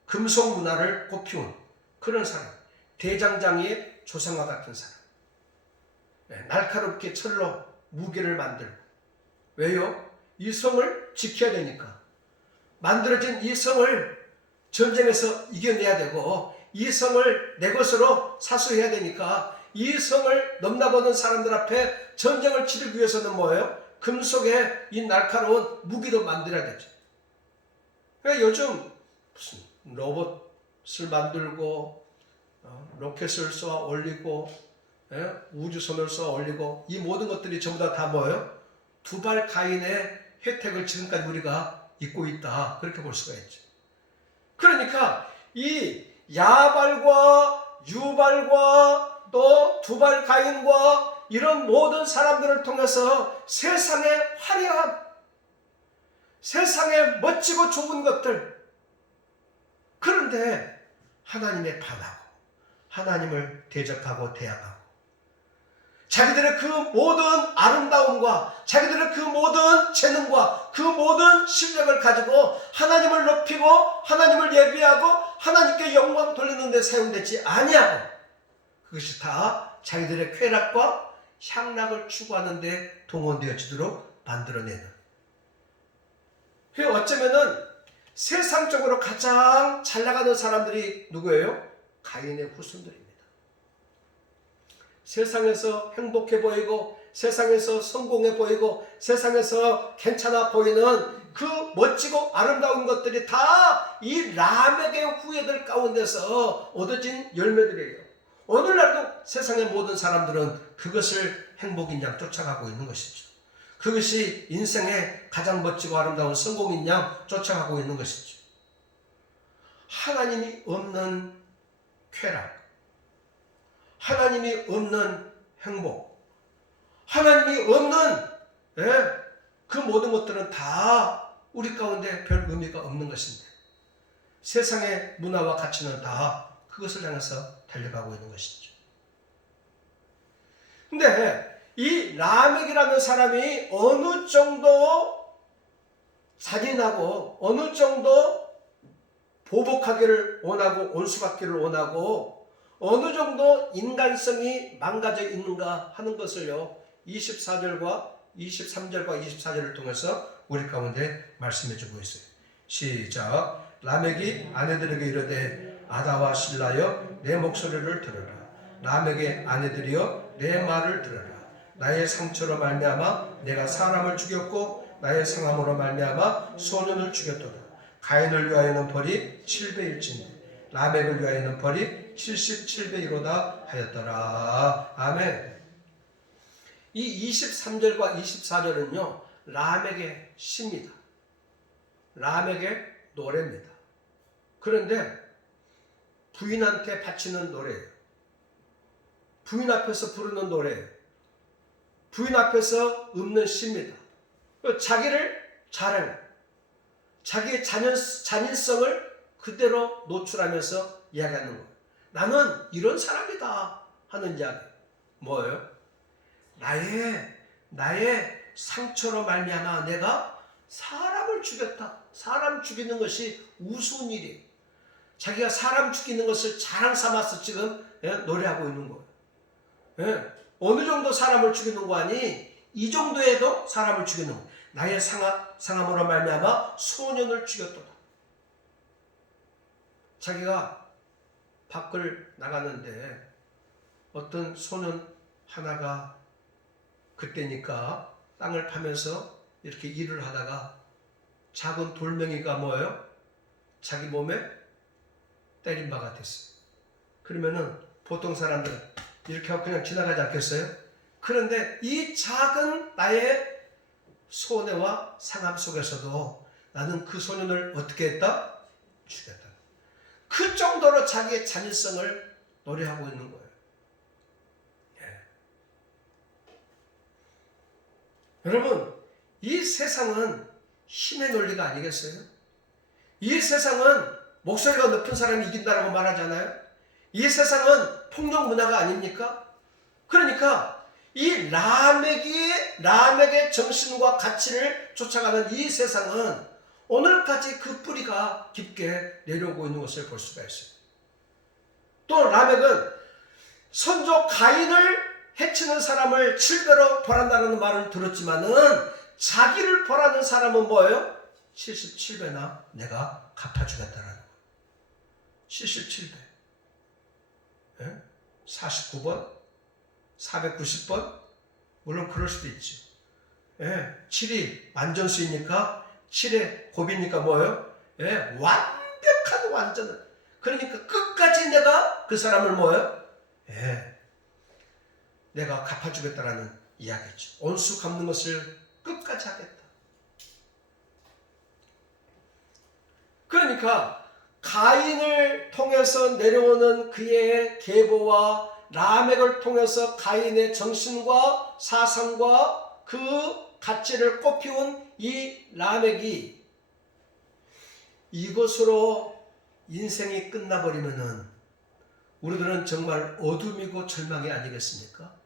금속 문화를 꽃피운 그런 사람. 대장장이의 조상과 같은 사람. 예, 날카롭게 철로 무기를 만들고. 왜요? 이 성을 지켜야 되니까. 만들어진 이 성을 전쟁에서 이겨내야 되고 이 성을 내 것으로 사수해야 되니까 이 성을 넘나보는 사람들 앞에 전쟁을 치르기 위해서는 뭐예요? 금속의 이 날카로운 무기도 만들어야 되죠. 그러니까 요즘 무슨 로봇을 만들고 로켓을 쏘아 올리고 우주선을 쏘아 올리고 이 모든 것들이 전부 다 뭐예요? 두발가인의 혜택을 지금까지 우리가 입고 있다. 그렇게 볼 수가 있죠. 그러니까 이 야발과 유발과 또 두발가인과 이런 모든 사람들을 통해서 세상의 화려함, 세상의 멋지고 좋은 것들, 그런데 하나님에 반하고 하나님을 대적하고 대항하고 자기들의 그 모든 아름다움과 자기들의 그 모든 재능과 그 모든 실력을 가지고 하나님을 높이고 하나님을 예배하고 하나님께 영광 돌리는 데 사용되지 아니하고 그것이 다 자기들의 쾌락과 향락을 추구하는 데 동원되어지도록 만들어내는. 그래서 어쩌면은 세상적으로 가장 잘 나가는 사람들이 누구예요? 가인의 후손들입니다. 세상에서 행복해 보이고 세상에서 성공해 보이고 세상에서 괜찮아 보이는 그 멋지고 아름다운 것들이 다 이 라멕의 후예들 가운데서 얻어진 열매들이에요. 오늘날도 세상의 모든 사람들은 그것을 행복인 양 쫓아가고 있는 것이죠. 그것이 인생의 가장 멋지고 아름다운 성공인 양 쫓아가고 있는 것이죠. 하나님이 없는 쾌락, 하나님이 없는 행복, 하나님이 없는 그 모든 것들은 다 우리 가운데 별 의미가 없는 것인데 세상의 문화와 가치는 다 그것을 향해서 달려가고 있는 것이죠. 근데 이 라멕이라는 사람이 어느 정도 잔인하고 어느 정도 보복하기를 원하고 온수받기를 원하고 어느 정도 인간성이 망가져 있는가 하는 것을요 24절과 23절과 24절을 통해서 우리 가운데 말씀해 주고 있어요. 시작. 라멕이 아내들에게 이르되 아다와 실라여 내 목소리를 들으라. 라멕의 아내들이여 내 말을 들으라. 나의 상처로 말미암아 내가 사람을 죽였고 나의 상함으로 말미암아 소년을 죽였도다. 가인을 위하여는 벌이 7배일진데 라멕을 위하여는 벌이 77배이로다 하였더라. 아멘. 이 23절과 24절은요 라멕의 시입니다. 라멕의 노래입니다. 그런데 부인한테 바치는 노래예요. 부인 앞에서 부르는 노래예요. 부인 앞에서 읊는 시입니다. 자기를 자랑해. 자기의 잔인성을 그대로 노출하면서 이야기하는 거예요. 나는 이런 사람이다 하는 이야기. 뭐예요? 나의 상처로 말미암아 내가 사람을 죽였다. 사람 죽이는 것이 우스운 일이에요. 자기가 사람 죽이는 것을 자랑 삼아서 지금 노래하고 있는 거예요. 어느 정도 사람을 죽이는 거 아니? 이 정도에도 사람을 죽이는 거예요. 나의 상함으로 말미암아 소년을 죽였도다. 자기가 밖을 나가는데 어떤 소년 하나가 그때니까 땅을 파면서 이렇게 일을 하다가 작은 돌멩이가 뭐예요? 자기 몸에 때린 바가 됐어요. 그러면은 보통 사람들은 이렇게 하고 그냥 지나가지 않겠어요? 그런데 이 작은 나의 손해와 상함 속에서도 나는 그 소년을 어떻게 했다? 죽였다. 그 정도로 자기의 잔인성을 노래하고 있는 거예요. 여러분, 이 세상은 힘의 논리가 아니겠어요? 이 세상은 목소리가 높은 사람이 이긴다라고 말하잖아요. 이 세상은 폭력 문화가 아닙니까? 그러니까 이 라멕의 정신과 가치를 쫓아가는 이 세상은 오늘까지 그 뿌리가 깊게 내려오고 있는 것을 볼 수가 있어요. 또 라멕은 선조 가인을 해치는 사람을 7배로 벌한다는 말을 들었지만은 자기를 벌하는 사람은 뭐예요? 77배나 내가 갚아주겠다라는 거예요. 77배. 49번? 490번? 물론 그럴 수도 있지. 7이 만전수이니까 7의 곱이니까 뭐예요? 완벽한 완전을. 그러니까 끝까지 내가 그 사람을 뭐예요? 내가 갚아주겠다라는 이야기죠. 온수 갚는 것을 끝까지 하겠다. 그러니까 가인을 통해서 내려오는 그의 계보와 라멕을 통해서 가인의 정신과 사상과 그 가치를 꽃피운 이 라멕이 이것으로 인생이 끝나버리면은 우리들은 정말 어둠이고 절망이 아니겠습니까?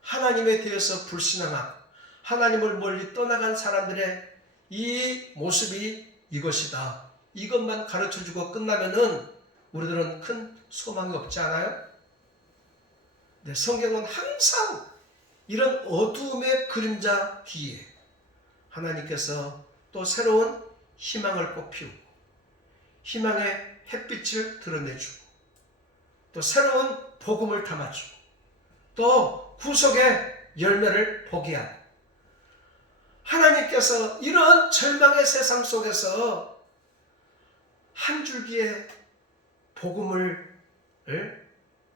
하나님에 대해서 불신앙하고 하나님을 멀리 떠나간 사람들의 이 모습이 이것이다. 이것만 가르쳐주고 끝나면은 우리들은 큰 소망이 없지 않아요? 네, 성경은 항상 이런 어두움의 그림자 뒤에 하나님께서 또 새로운 희망을 꽃피우고 희망의 햇빛을 드러내주고 또 새로운 복음을 담아주고 또 구속의 열매를 보게 하고 하나님께서 이런 절망의 세상 속에서 한 줄기의 복음을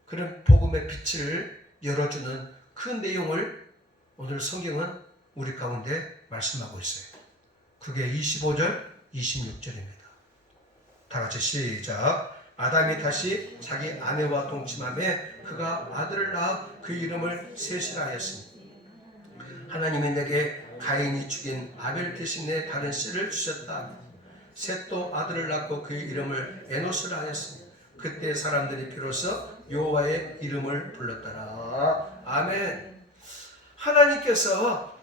그런 복음의 빛을 열어주는 그 내용을 오늘 성경은 우리 가운데 말씀하고 있어요. 그게 25절, 26절입니다. 다 같이 시작. 아담이 다시 자기 아내와 동침하며 그가 아들을 낳아 그 이름을 셋이라 하였으니 하나님이 내게 가인이 죽인 아벨 대신에 다른 씨를 주셨다. 셋도 아들을 낳고 그 이름을 에노스라 하였으니 그때 사람들이 비로소 여호와의 이름을 불렀더라. 아멘. 하나님께서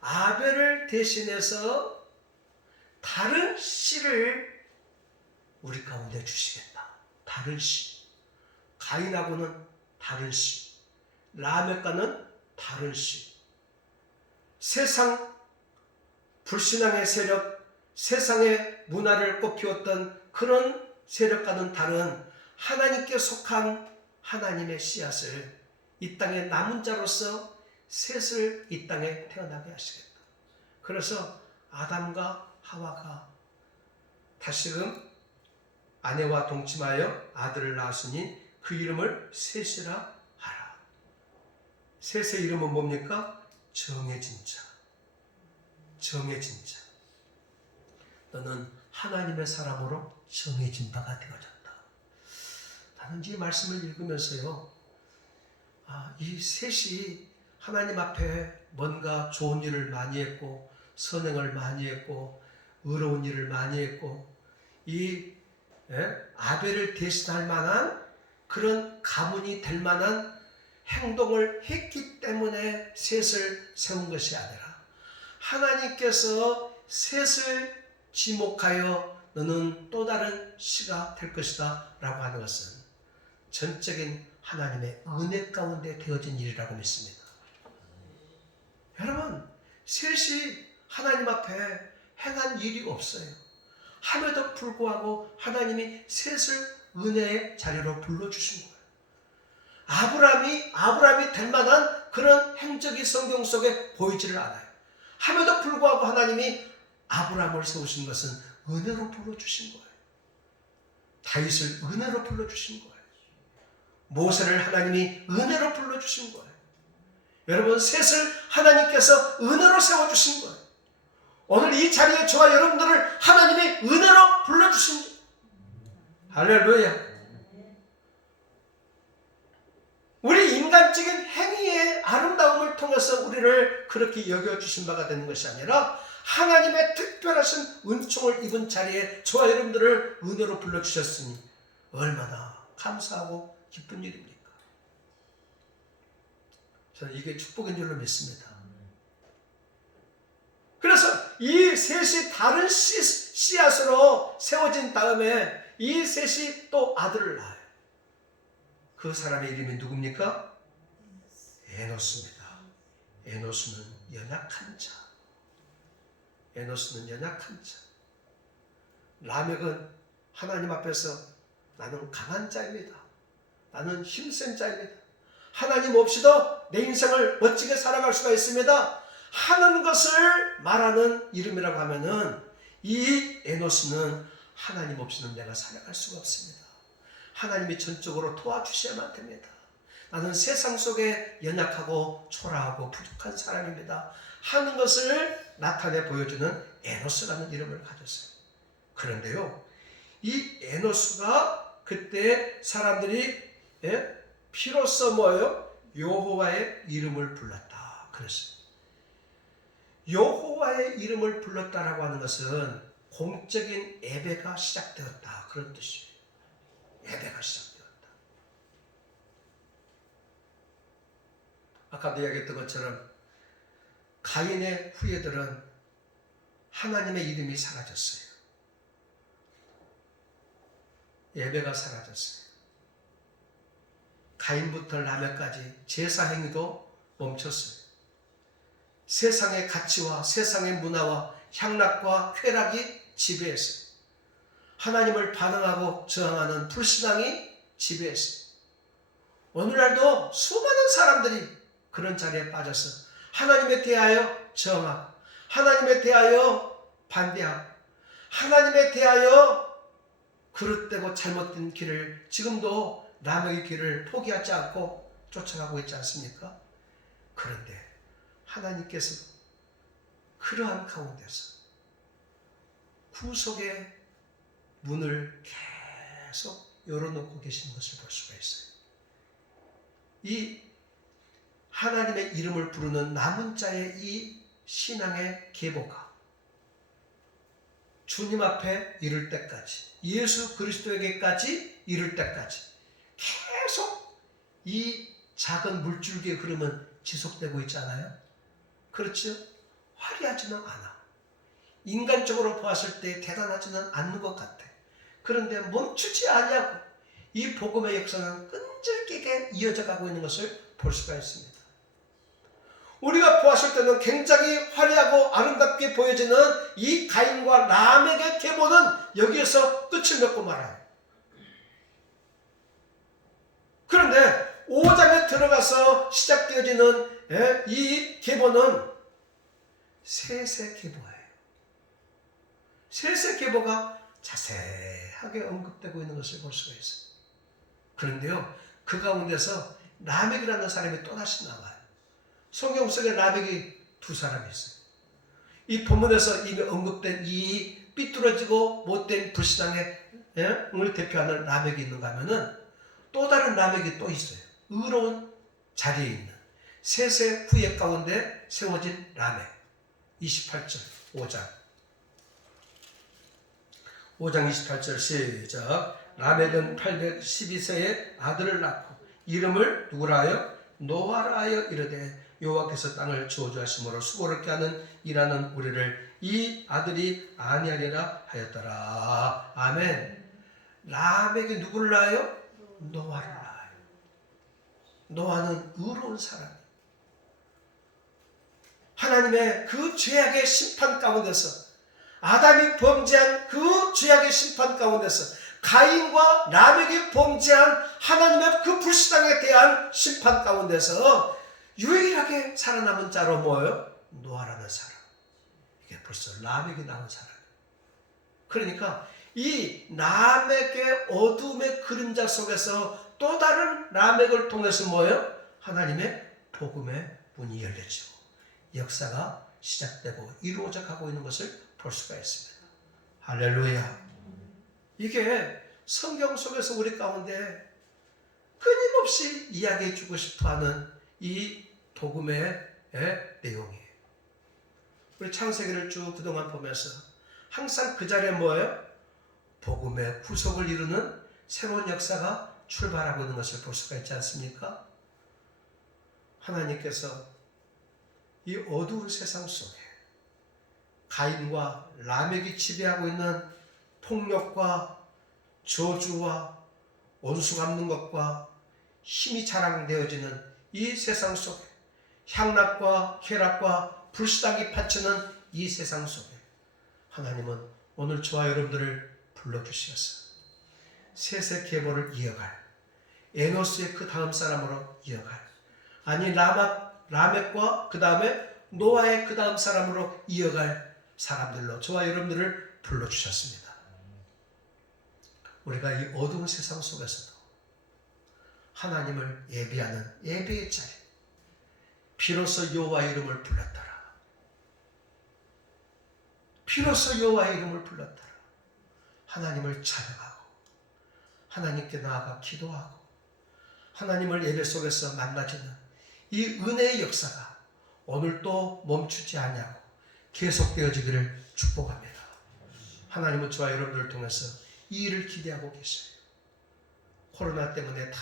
아벨을 대신해서 다른 씨를 우리 가운데 주시겠다. 다른 씨. 가인하고는 다른 씨. 라멕과는 다른 씨. 세상 불신앙의 세력, 세상의 문화를 꽃피웠던 그런 세력과는 다른 하나님께 속한 하나님의 씨앗을 이 땅의 남은 자로서 셋을 이 땅에 태어나게 하시겠다. 그래서 아담과 하와가 다시금 아내와 동침하여 아들을 낳았으니 그 이름을 셋이라 하라. 셋의 이름은 뭡니까? 정해진 자. 정해진 자. 너는 하나님의 사람으로 정해진 바가 되어졌다. 나는 이 말씀을 읽으면서요, 이 셋이 하나님 앞에 뭔가 좋은 일을 많이 했고, 선행을 많이 했고, 의로운 일을 많이 했고, 아벨을 대신할 만한 그런 가문이 될 만한 행동을 했기 때문에 셋을 세운 것이 아니라 하나님께서 셋을 지목하여 너는 또 다른 씨가 될 것이다 라고 하는 것은 전적인 하나님의 은혜 가운데 되어진 일이라고 믿습니다. 여러분, 셋이 하나님 앞에 행한 일이 없어요. 함에도 불구하고 하나님이 셋을 은혜의 자리로 불러주신 거예요. 아브라함이 될 만한 그런 행적이 성경 속에 보이지를 않아요. 함에도 불구하고 하나님이 아브라함을 세우신 것은 은혜로 불러주신 거예요. 다윗을 은혜로 불러주신 거예요. 모세를 하나님이 은혜로 불러주신 거예요. 여러분, 셋을 하나님께서 은혜로 세워주신 거예요. 오늘 이 자리에 저와 여러분들을 하나님이 은혜로 불러주신 거예요. 할렐루야. 우리 인간적인 행위의 아름다움을 통해서 우리를 그렇게 여겨주신 바가 되는 것이 아니라 하나님의 특별하신 은총을 입은 자리에 저와 여러분들을 은혜로 불러주셨으니 얼마나 감사하고 기쁜 일입니까? 저는 이게 축복인 줄로 믿습니다. 그래서 이 셋이 다른 씨앗으로 세워진 다음에 이 셋이 또 아들을 낳아요. 그 사람의 이름이 누굽니까? 에노스입니다. 에노스는 연약한 자. 에노스는 연약한 자. 라멕은 하나님 앞에서 나는 강한 자입니다. 나는 힘센 자입니다. 하나님 없이도 내 인생을 멋지게 살아갈 수가 있습니다. 하는 것을 말하는 이름이라고 하면은 이 에노스는 하나님 없이는 내가 살아갈 수가 없습니다. 하나님이 전적으로 도와주셔야만 됩니다. 나는 세상 속에 연약하고 초라하고 부족한 사람입니다. 하는 것을 나타내 보여주는 에노스라는 이름을 가졌어요. 그런데요, 이 에노스가 그때 사람들이 피로써 뭐예요? 여호와의 이름을 불렀다. 그랬어요. 여호와의 이름을 불렀다라고 하는 것은 공적인 예배가 시작되었다. 그런 뜻이에요. 예배가 시작되었다. 아까도 이야기했던 것처럼 가인의 후예들은 하나님의 이름이 사라졌어요. 예배가 사라졌어요. 가인부터 라멕까지 제사 행위도 멈췄어요. 세상의 가치와 세상의 문화와 향락과 쾌락이 지배했어요. 하나님을 반응하고 저항하는 불신앙이 지배했어요. 오늘날도 수많은 사람들이 그런 자리에 빠져서 하나님에 대하여 저항하고 하나님에 대하여 반대하고 하나님에 대하여 그릇되고 잘못된 길을 지금도 라멕의 길을 포기하지 않고 쫓아가고 있지 않습니까? 그런데 하나님께서 그러한 가운데서 구속의 문을 계속 열어놓고 계시는 것을 볼 수가 있어요. 이 하나님의 이름을 부르는 남은 자의 이 신앙의 계보가 주님 앞에 이를 때까지, 예수 그리스도에게까지 이를 때까지 계속 이 작은 물줄기의 흐름은 지속되고 있잖아요. 그렇죠? 화려하지는 않아. 인간적으로 보았을 때 대단하지는 않는 것 같아. 그런데 멈추지 않냐고 이 복음의 역사는 끈질기게 이어져 가고 있는 것을 볼 수가 있습니다. 우리가 보았을 때는 굉장히 화려하고 아름답게 보여지는 이 가인과 라멕의 계보는 여기에서 끝을 맺고 말아요. 그런데 5장에 들어가서 시작되어지는 이 계보는 셋의 계보예요. 셋의 계보가 자세하게 언급되고 있는 것을 볼 수가 있어요. 그런데요, 그 가운데서 라멕이라는 사람이 또다시 나와요. 성경 속에 라멕이 두 사람이 있어요. 이 본문에서 이미 언급된 이 삐뚤어지고 못된 불신앙을 대표하는 라멕이 있는가 하면은 또 다른 라멕이 또 있어요. 의로운 자리에 있는 셋의 후예 가운데 세워진 라멕. 28절 5장 28절 시작. 라멕은 812세에 아들을 낳고 이름을 누구라 하여? 노아라 하여 이르되 여호와께서 땅을 저주하심으로 수고롭게 하는 일하는 우리를 이 아들이 아니하리라 하였더라. 아멘. 라멕이 누구를 낳아요? 노아를 낳아요. 노아는 의로운 사람이에요. 하나님의 그 죄악의 심판 가운데서, 아담이 범죄한 그 죄악의 심판 가운데서, 가인과 라멕이 범죄한 하나님의 그 불신앙에 대한 심판 가운데서 유일하게 살아남은 자로 뭐예요? 노아라는 사람. 이게 벌써 라멕이 나온 사람이에요. 그러니까 이 라멕의 어둠의 그림자 속에서 또 다른 라멕을 통해서 뭐예요? 하나님의 복음의 문이 열려지고 역사가 시작되고 이루어져 가고 있는 것을 볼 수가 있습니다. 할렐루야. 이게 성경 속에서 우리 가운데 끊임없이 이야기해 주고 싶어하는 이 복음의 내용이에요. 우리 창세기를 쭉 그동안 보면서 항상 그 자리에 뭐예요? 복음의 구속을 이루는 새로운 역사가 출발하고 있는 것을 볼 수가 있지 않습니까? 하나님께서 이 어두운 세상 속에 가인과 라멕이 지배하고 있는 폭력과 저주와 원수 갚는 것과 힘이 자랑되어지는 이 세상 속에 향락과 쾌락과 불신앙이 파치는 이 세상 속에 하나님은 오늘 저와 여러분들을 불러주셔서 셋의 계보를 이어갈 에노스의 그 다음 사람으로 이어갈 아니 라멕과 그 다음에 노아의 그 다음 사람으로 이어갈 사람들로 저와 여러분들을 불러주셨습니다. 우리가 이 어두운 세상 속에서도 하나님을 예비하는 예배의 자리, 비로소 여호와의 이름을 불렀더라. 비로소 여호와의 이름을 불렀더라. 하나님을 찬양하고 하나님께 나아가 기도하고 하나님을 예배 속에서 만나지는 이 은혜의 역사가 오늘도 멈추지 않냐고 계속되어지기를 축복합니다. 하나님은 저와 여러분들을 통해서 이 일을 기대하고 계셔요. 코로나 때문에 다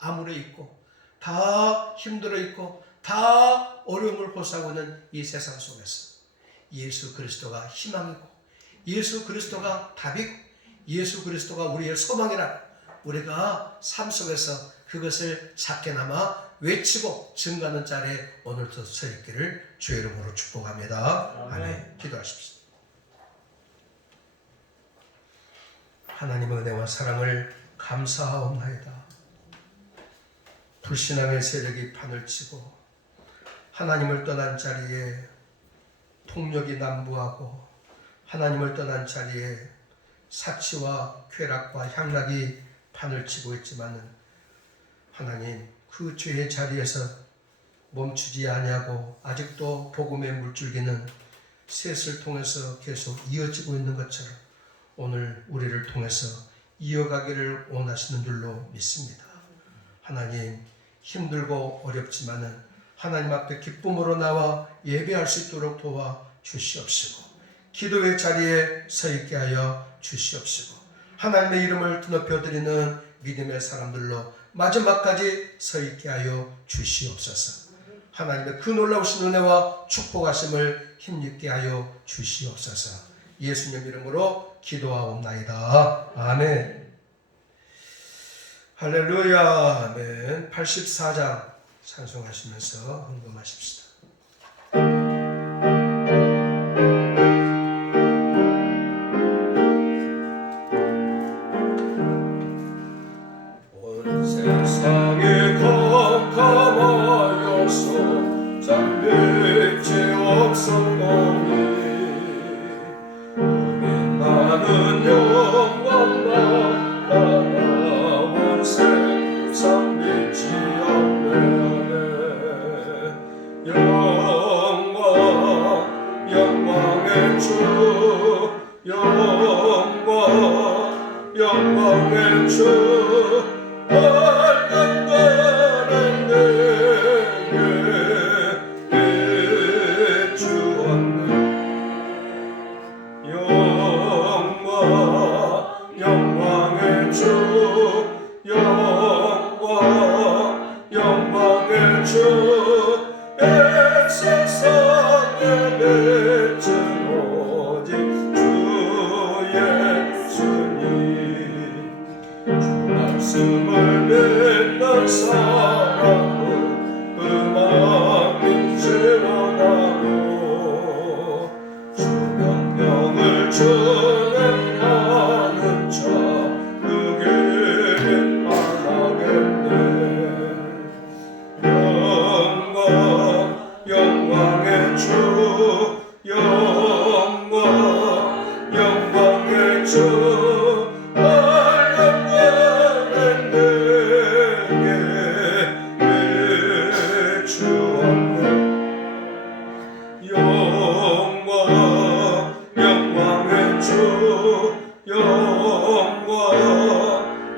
암울해 있고 다 힘들어 있고 다 어려움을 호소하고 있는 이 세상 속에서 예수 그리스도가 희망이고 예수 그리스도가 답이고 예수 그리스도가 우리의 소망이라 우리가 삶 속에서 그것을 작게나마 외치고 증거하는 자리에 오늘도 서 있기를 주의 이름으로 축복합니다. 아멘. 기도하십시오. 하나님의 은혜와 사랑을 감사하옵나이다. 불신앙의 세력이 판을 치고 하나님을 떠난 자리에 폭력이 난무하고 하나님을 떠난 자리에 사치와 쾌락과 향락이 판을 치고 있지만은 하나님 그 죄의 자리에서 멈추지 아니하고 아직도 복음의 물줄기는 셋을 통해서 계속 이어지고 있는 것처럼 오늘 우리를 통해서 이어가기를 원하시는 줄로 믿습니다. 하나님 힘들고 어렵지만은 하나님 앞에 기쁨으로 나와 예배할 수 있도록 도와 주시옵시고 기도의 자리에 서 있게 하여 주시옵시고 하나님의 이름을 드높여 드리는 믿음의 사람들로 마지막까지 서 있게 하여 주시옵소서. 하나님의 그 놀라우신 은혜와 축복하심을 힘입게 하여 주시옵소서. 예수님 이름으로 기도하옵나이다. 아멘. 할렐루야. 아멘. 84장 찬송하시면서 헌금하십시다. 온 세상에 컴컴하여서 잠들지 없었노니 나는 영광만 바라본 세상 믿지 않네. 영광의 주 영광의 주 얼른가는 내게 비추었네. 영광의 주 영광의 주 이 세상에 맺은 오직 주 예수님. 주 말씀을 믿는 사람은 그만 믿지 원하고 주 명령을 준행하는 자 그 길을 망하겠네. 영광의 주 영광의 주 얼른가는 내게 비추었네. 영광의 주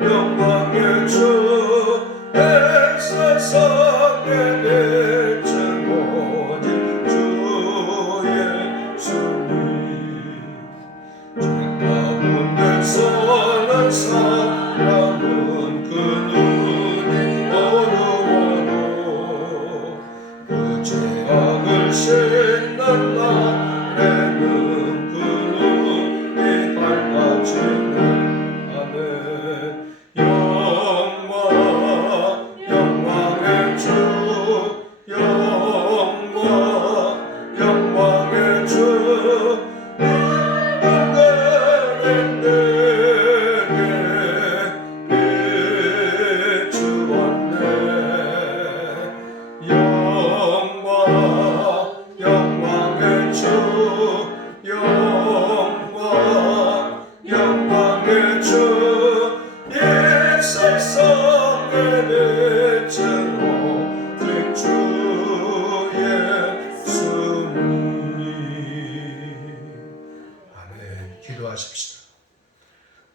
영광의 주 이 세상에 맺은 오직 주 예수님. 죄 가운데 사는 사람은 그 눈이 어두워도 그 죄악을 씻는 날에는 그 눈이 밝아지네. 아멘. 영광의 주 영광의 주 얼른가는 내게 비추었네. 영광의 주 영광의 주 이 세상에 맺은 오직 주 예수님. 아멘. 기도하십시다.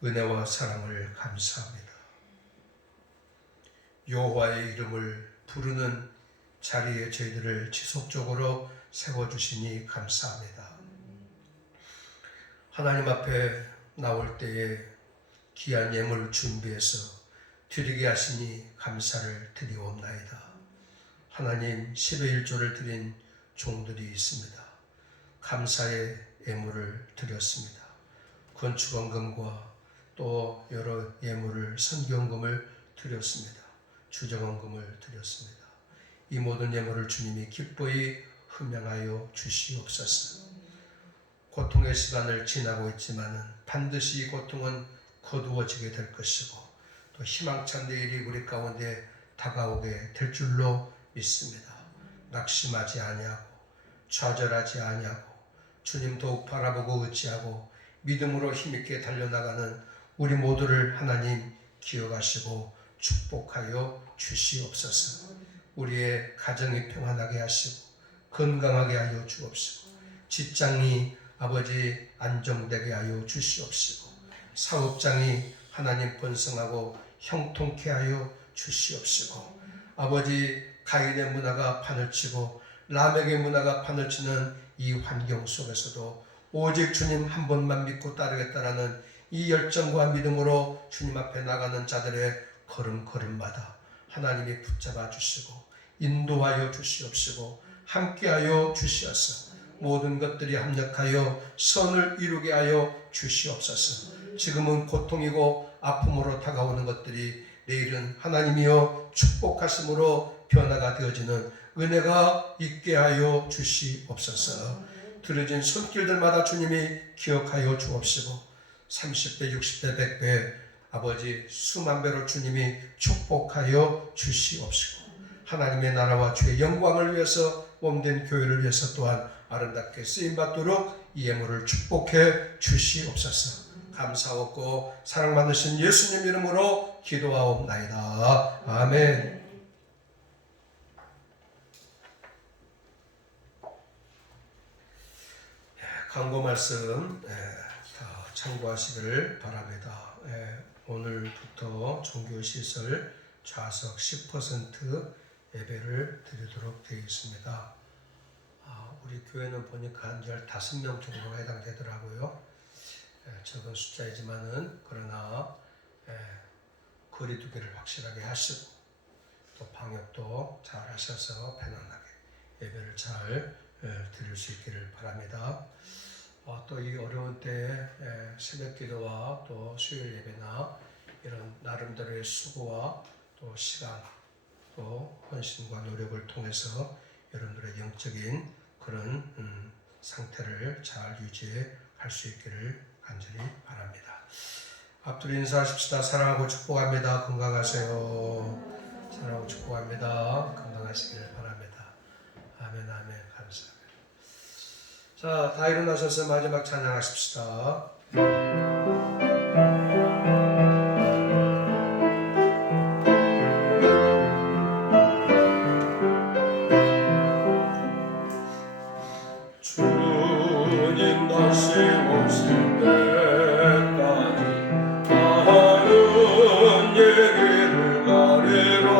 은혜와 사랑을 감사합니다. 여호와의 이름을 부르는 자리에 저희들을 지속적으로 세워주시니 감사합니다. 하나님 앞에 나올 때에 귀한 예물을 준비해서 드리게 하시니 감사를 드리옵나이다. 하나님 10의 1조를 드린 종들이 있습니다. 감사의 예물을 드렸습니다. 건축원금과 또 여러 예물을 선교원금을 드렸습니다. 주정원금을 드렸습니다. 이 모든 예물을 주님이 기뻐히 흠양하여 주시옵소서. 고통의 시간을 지나고 있지만은 반드시 이 고통은 거두어지게 될 것이고 또 희망찬 내일이 우리 가운데 다가오게 될 줄로 믿습니다. 낙심하지 아니하고 좌절하지 아니하고 주님 더욱 바라보고 의지하고 믿음으로 힘있게 달려나가는 우리 모두를 하나님 기억하시고 축복하여 주시옵소서. 우리의 가정이 평안하게 하시고 건강하게 하여 주옵시고 직장이 아버지 안정되게 하여 주시옵시고 사업장이 하나님 번성하고 형통케 하여 주시옵시고 아버지 가인의 문화가 판을 치고 라멕의 문화가 판을 치는 이 환경 속에서도 오직 주님 한 분만 믿고 따르겠다라는 이 열정과 믿음으로 주님 앞에 나가는 자들의 걸음걸음마다 하나님이 붙잡아 주시고 인도하여 주시옵시고 함께하여 주시옵소서. 모든 것들이 합력하여 선을 이루게 하여 주시옵소서. 지금은 고통이고 아픔으로 다가오는 것들이 내일은 하나님이여 축복하심으로 변화가 되어지는 은혜가 있게 하여 주시옵소서. 들어진 손길들마다 주님이 기억하여 주옵시고 30배, 60배, 100배 아버지 수만 배로 주님이 축복하여 주시옵시고 하나님의 나라와 주의 영광을 위해서 몸된 교회를 위해서 또한 아름답게 쓰임받도록 이 예물을 축복해 주시옵소서. 감사하고 사랑 많으신 예수님 이름으로 기도하옵나이다. 아멘. 광고 말씀 다 참고하시기를 바랍니다. 오늘부터 종교시설 좌석 10% 예배를 드리도록 되어 있습니다. 우리 교회는 보니까 한 15명 정도가 해당되더라고요. 적은 숫자이지만은 그러나 거리두기를 확실하게 하시고 또 방역도 잘 하셔서 편안하게 예배를 잘 드릴 수 있기를 바랍니다. 또 이 어려운 때에 새벽 기도와 또 수요일 예배나 이런 나름대로의 수고와 또 시간 또 헌신과 노력을 통해서 여러분들의 영적인 그런 상태를 잘 유지해 갈 수 있기를 간절히 바랍니다. 앞뒤로 인사하십시다. 사랑하고 축복합니다. 건강하세요. 사랑하고 축복합니다. 건강하시기를 바랍니다. 아멘 아멘. 감사합니다. 자, 다 일어나셔서 마지막 찬양하십시다. 주님 다시 오실 때까지 많은 얘기를 하리라.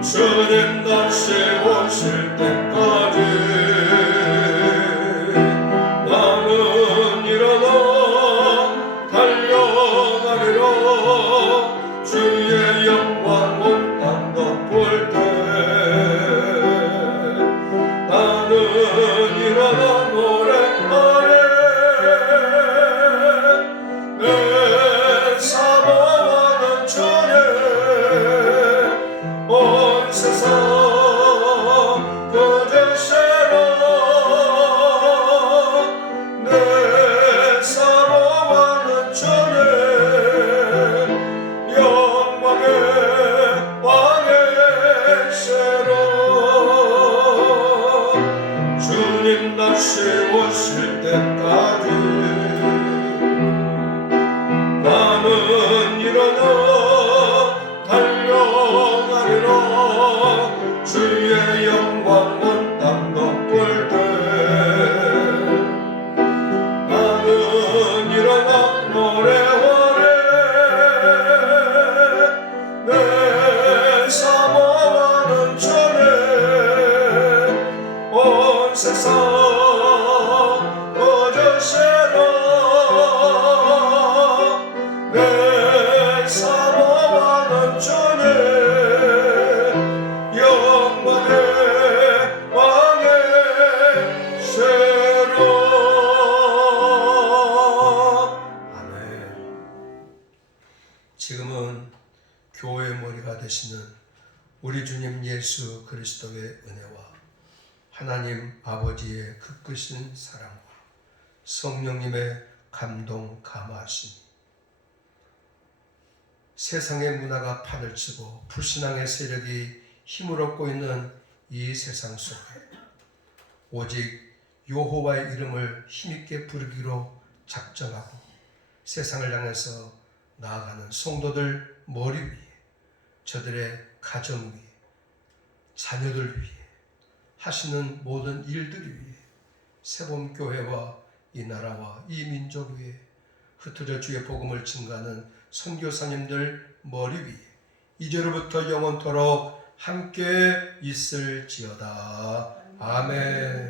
주님 다시 오실 때까지 나는 일어나 달려가리라. 주의 영광 온 땅 덮을 때 나는 일어나 노래하리. 내 사모하는 주님 온 세상 거저세로 내 사모하는 주님 영광의 왕의 세로 주님 다시 오실 때까지 나는 일어나 달려가리라. 주의 영광 온 땅 덮을 때 나는 일어나 노래하리. 내 사모하는 주님 온 세상 거저세로 내 사모하는 주님 영광의 왕의 세로. 아멘. 지금은 교회의 머리가 되시는 우리 주님 예수 그리스도의 은혜와 하나님 아버지의 그 크신 사랑과 성령님의 감동 감화하심 세상의 문화가 판을 치고 불신앙의 세력이 힘을 얻고 있는 이 세상 속에 오직 여호와의 이름을 힘있게 부르기로 작정하고 세상을 향해서 나아가는 성도들 머리 위에, 저들의 가정 위에, 자녀들 위에 하시는 모든 일들 위에, 새봄교회와 이 나라와 이 민족 위에 흩어져 주의 복음을 증가하는 선교사님들 머리 위에 이제로부터 영원토록 함께 있을지어다. 아멘.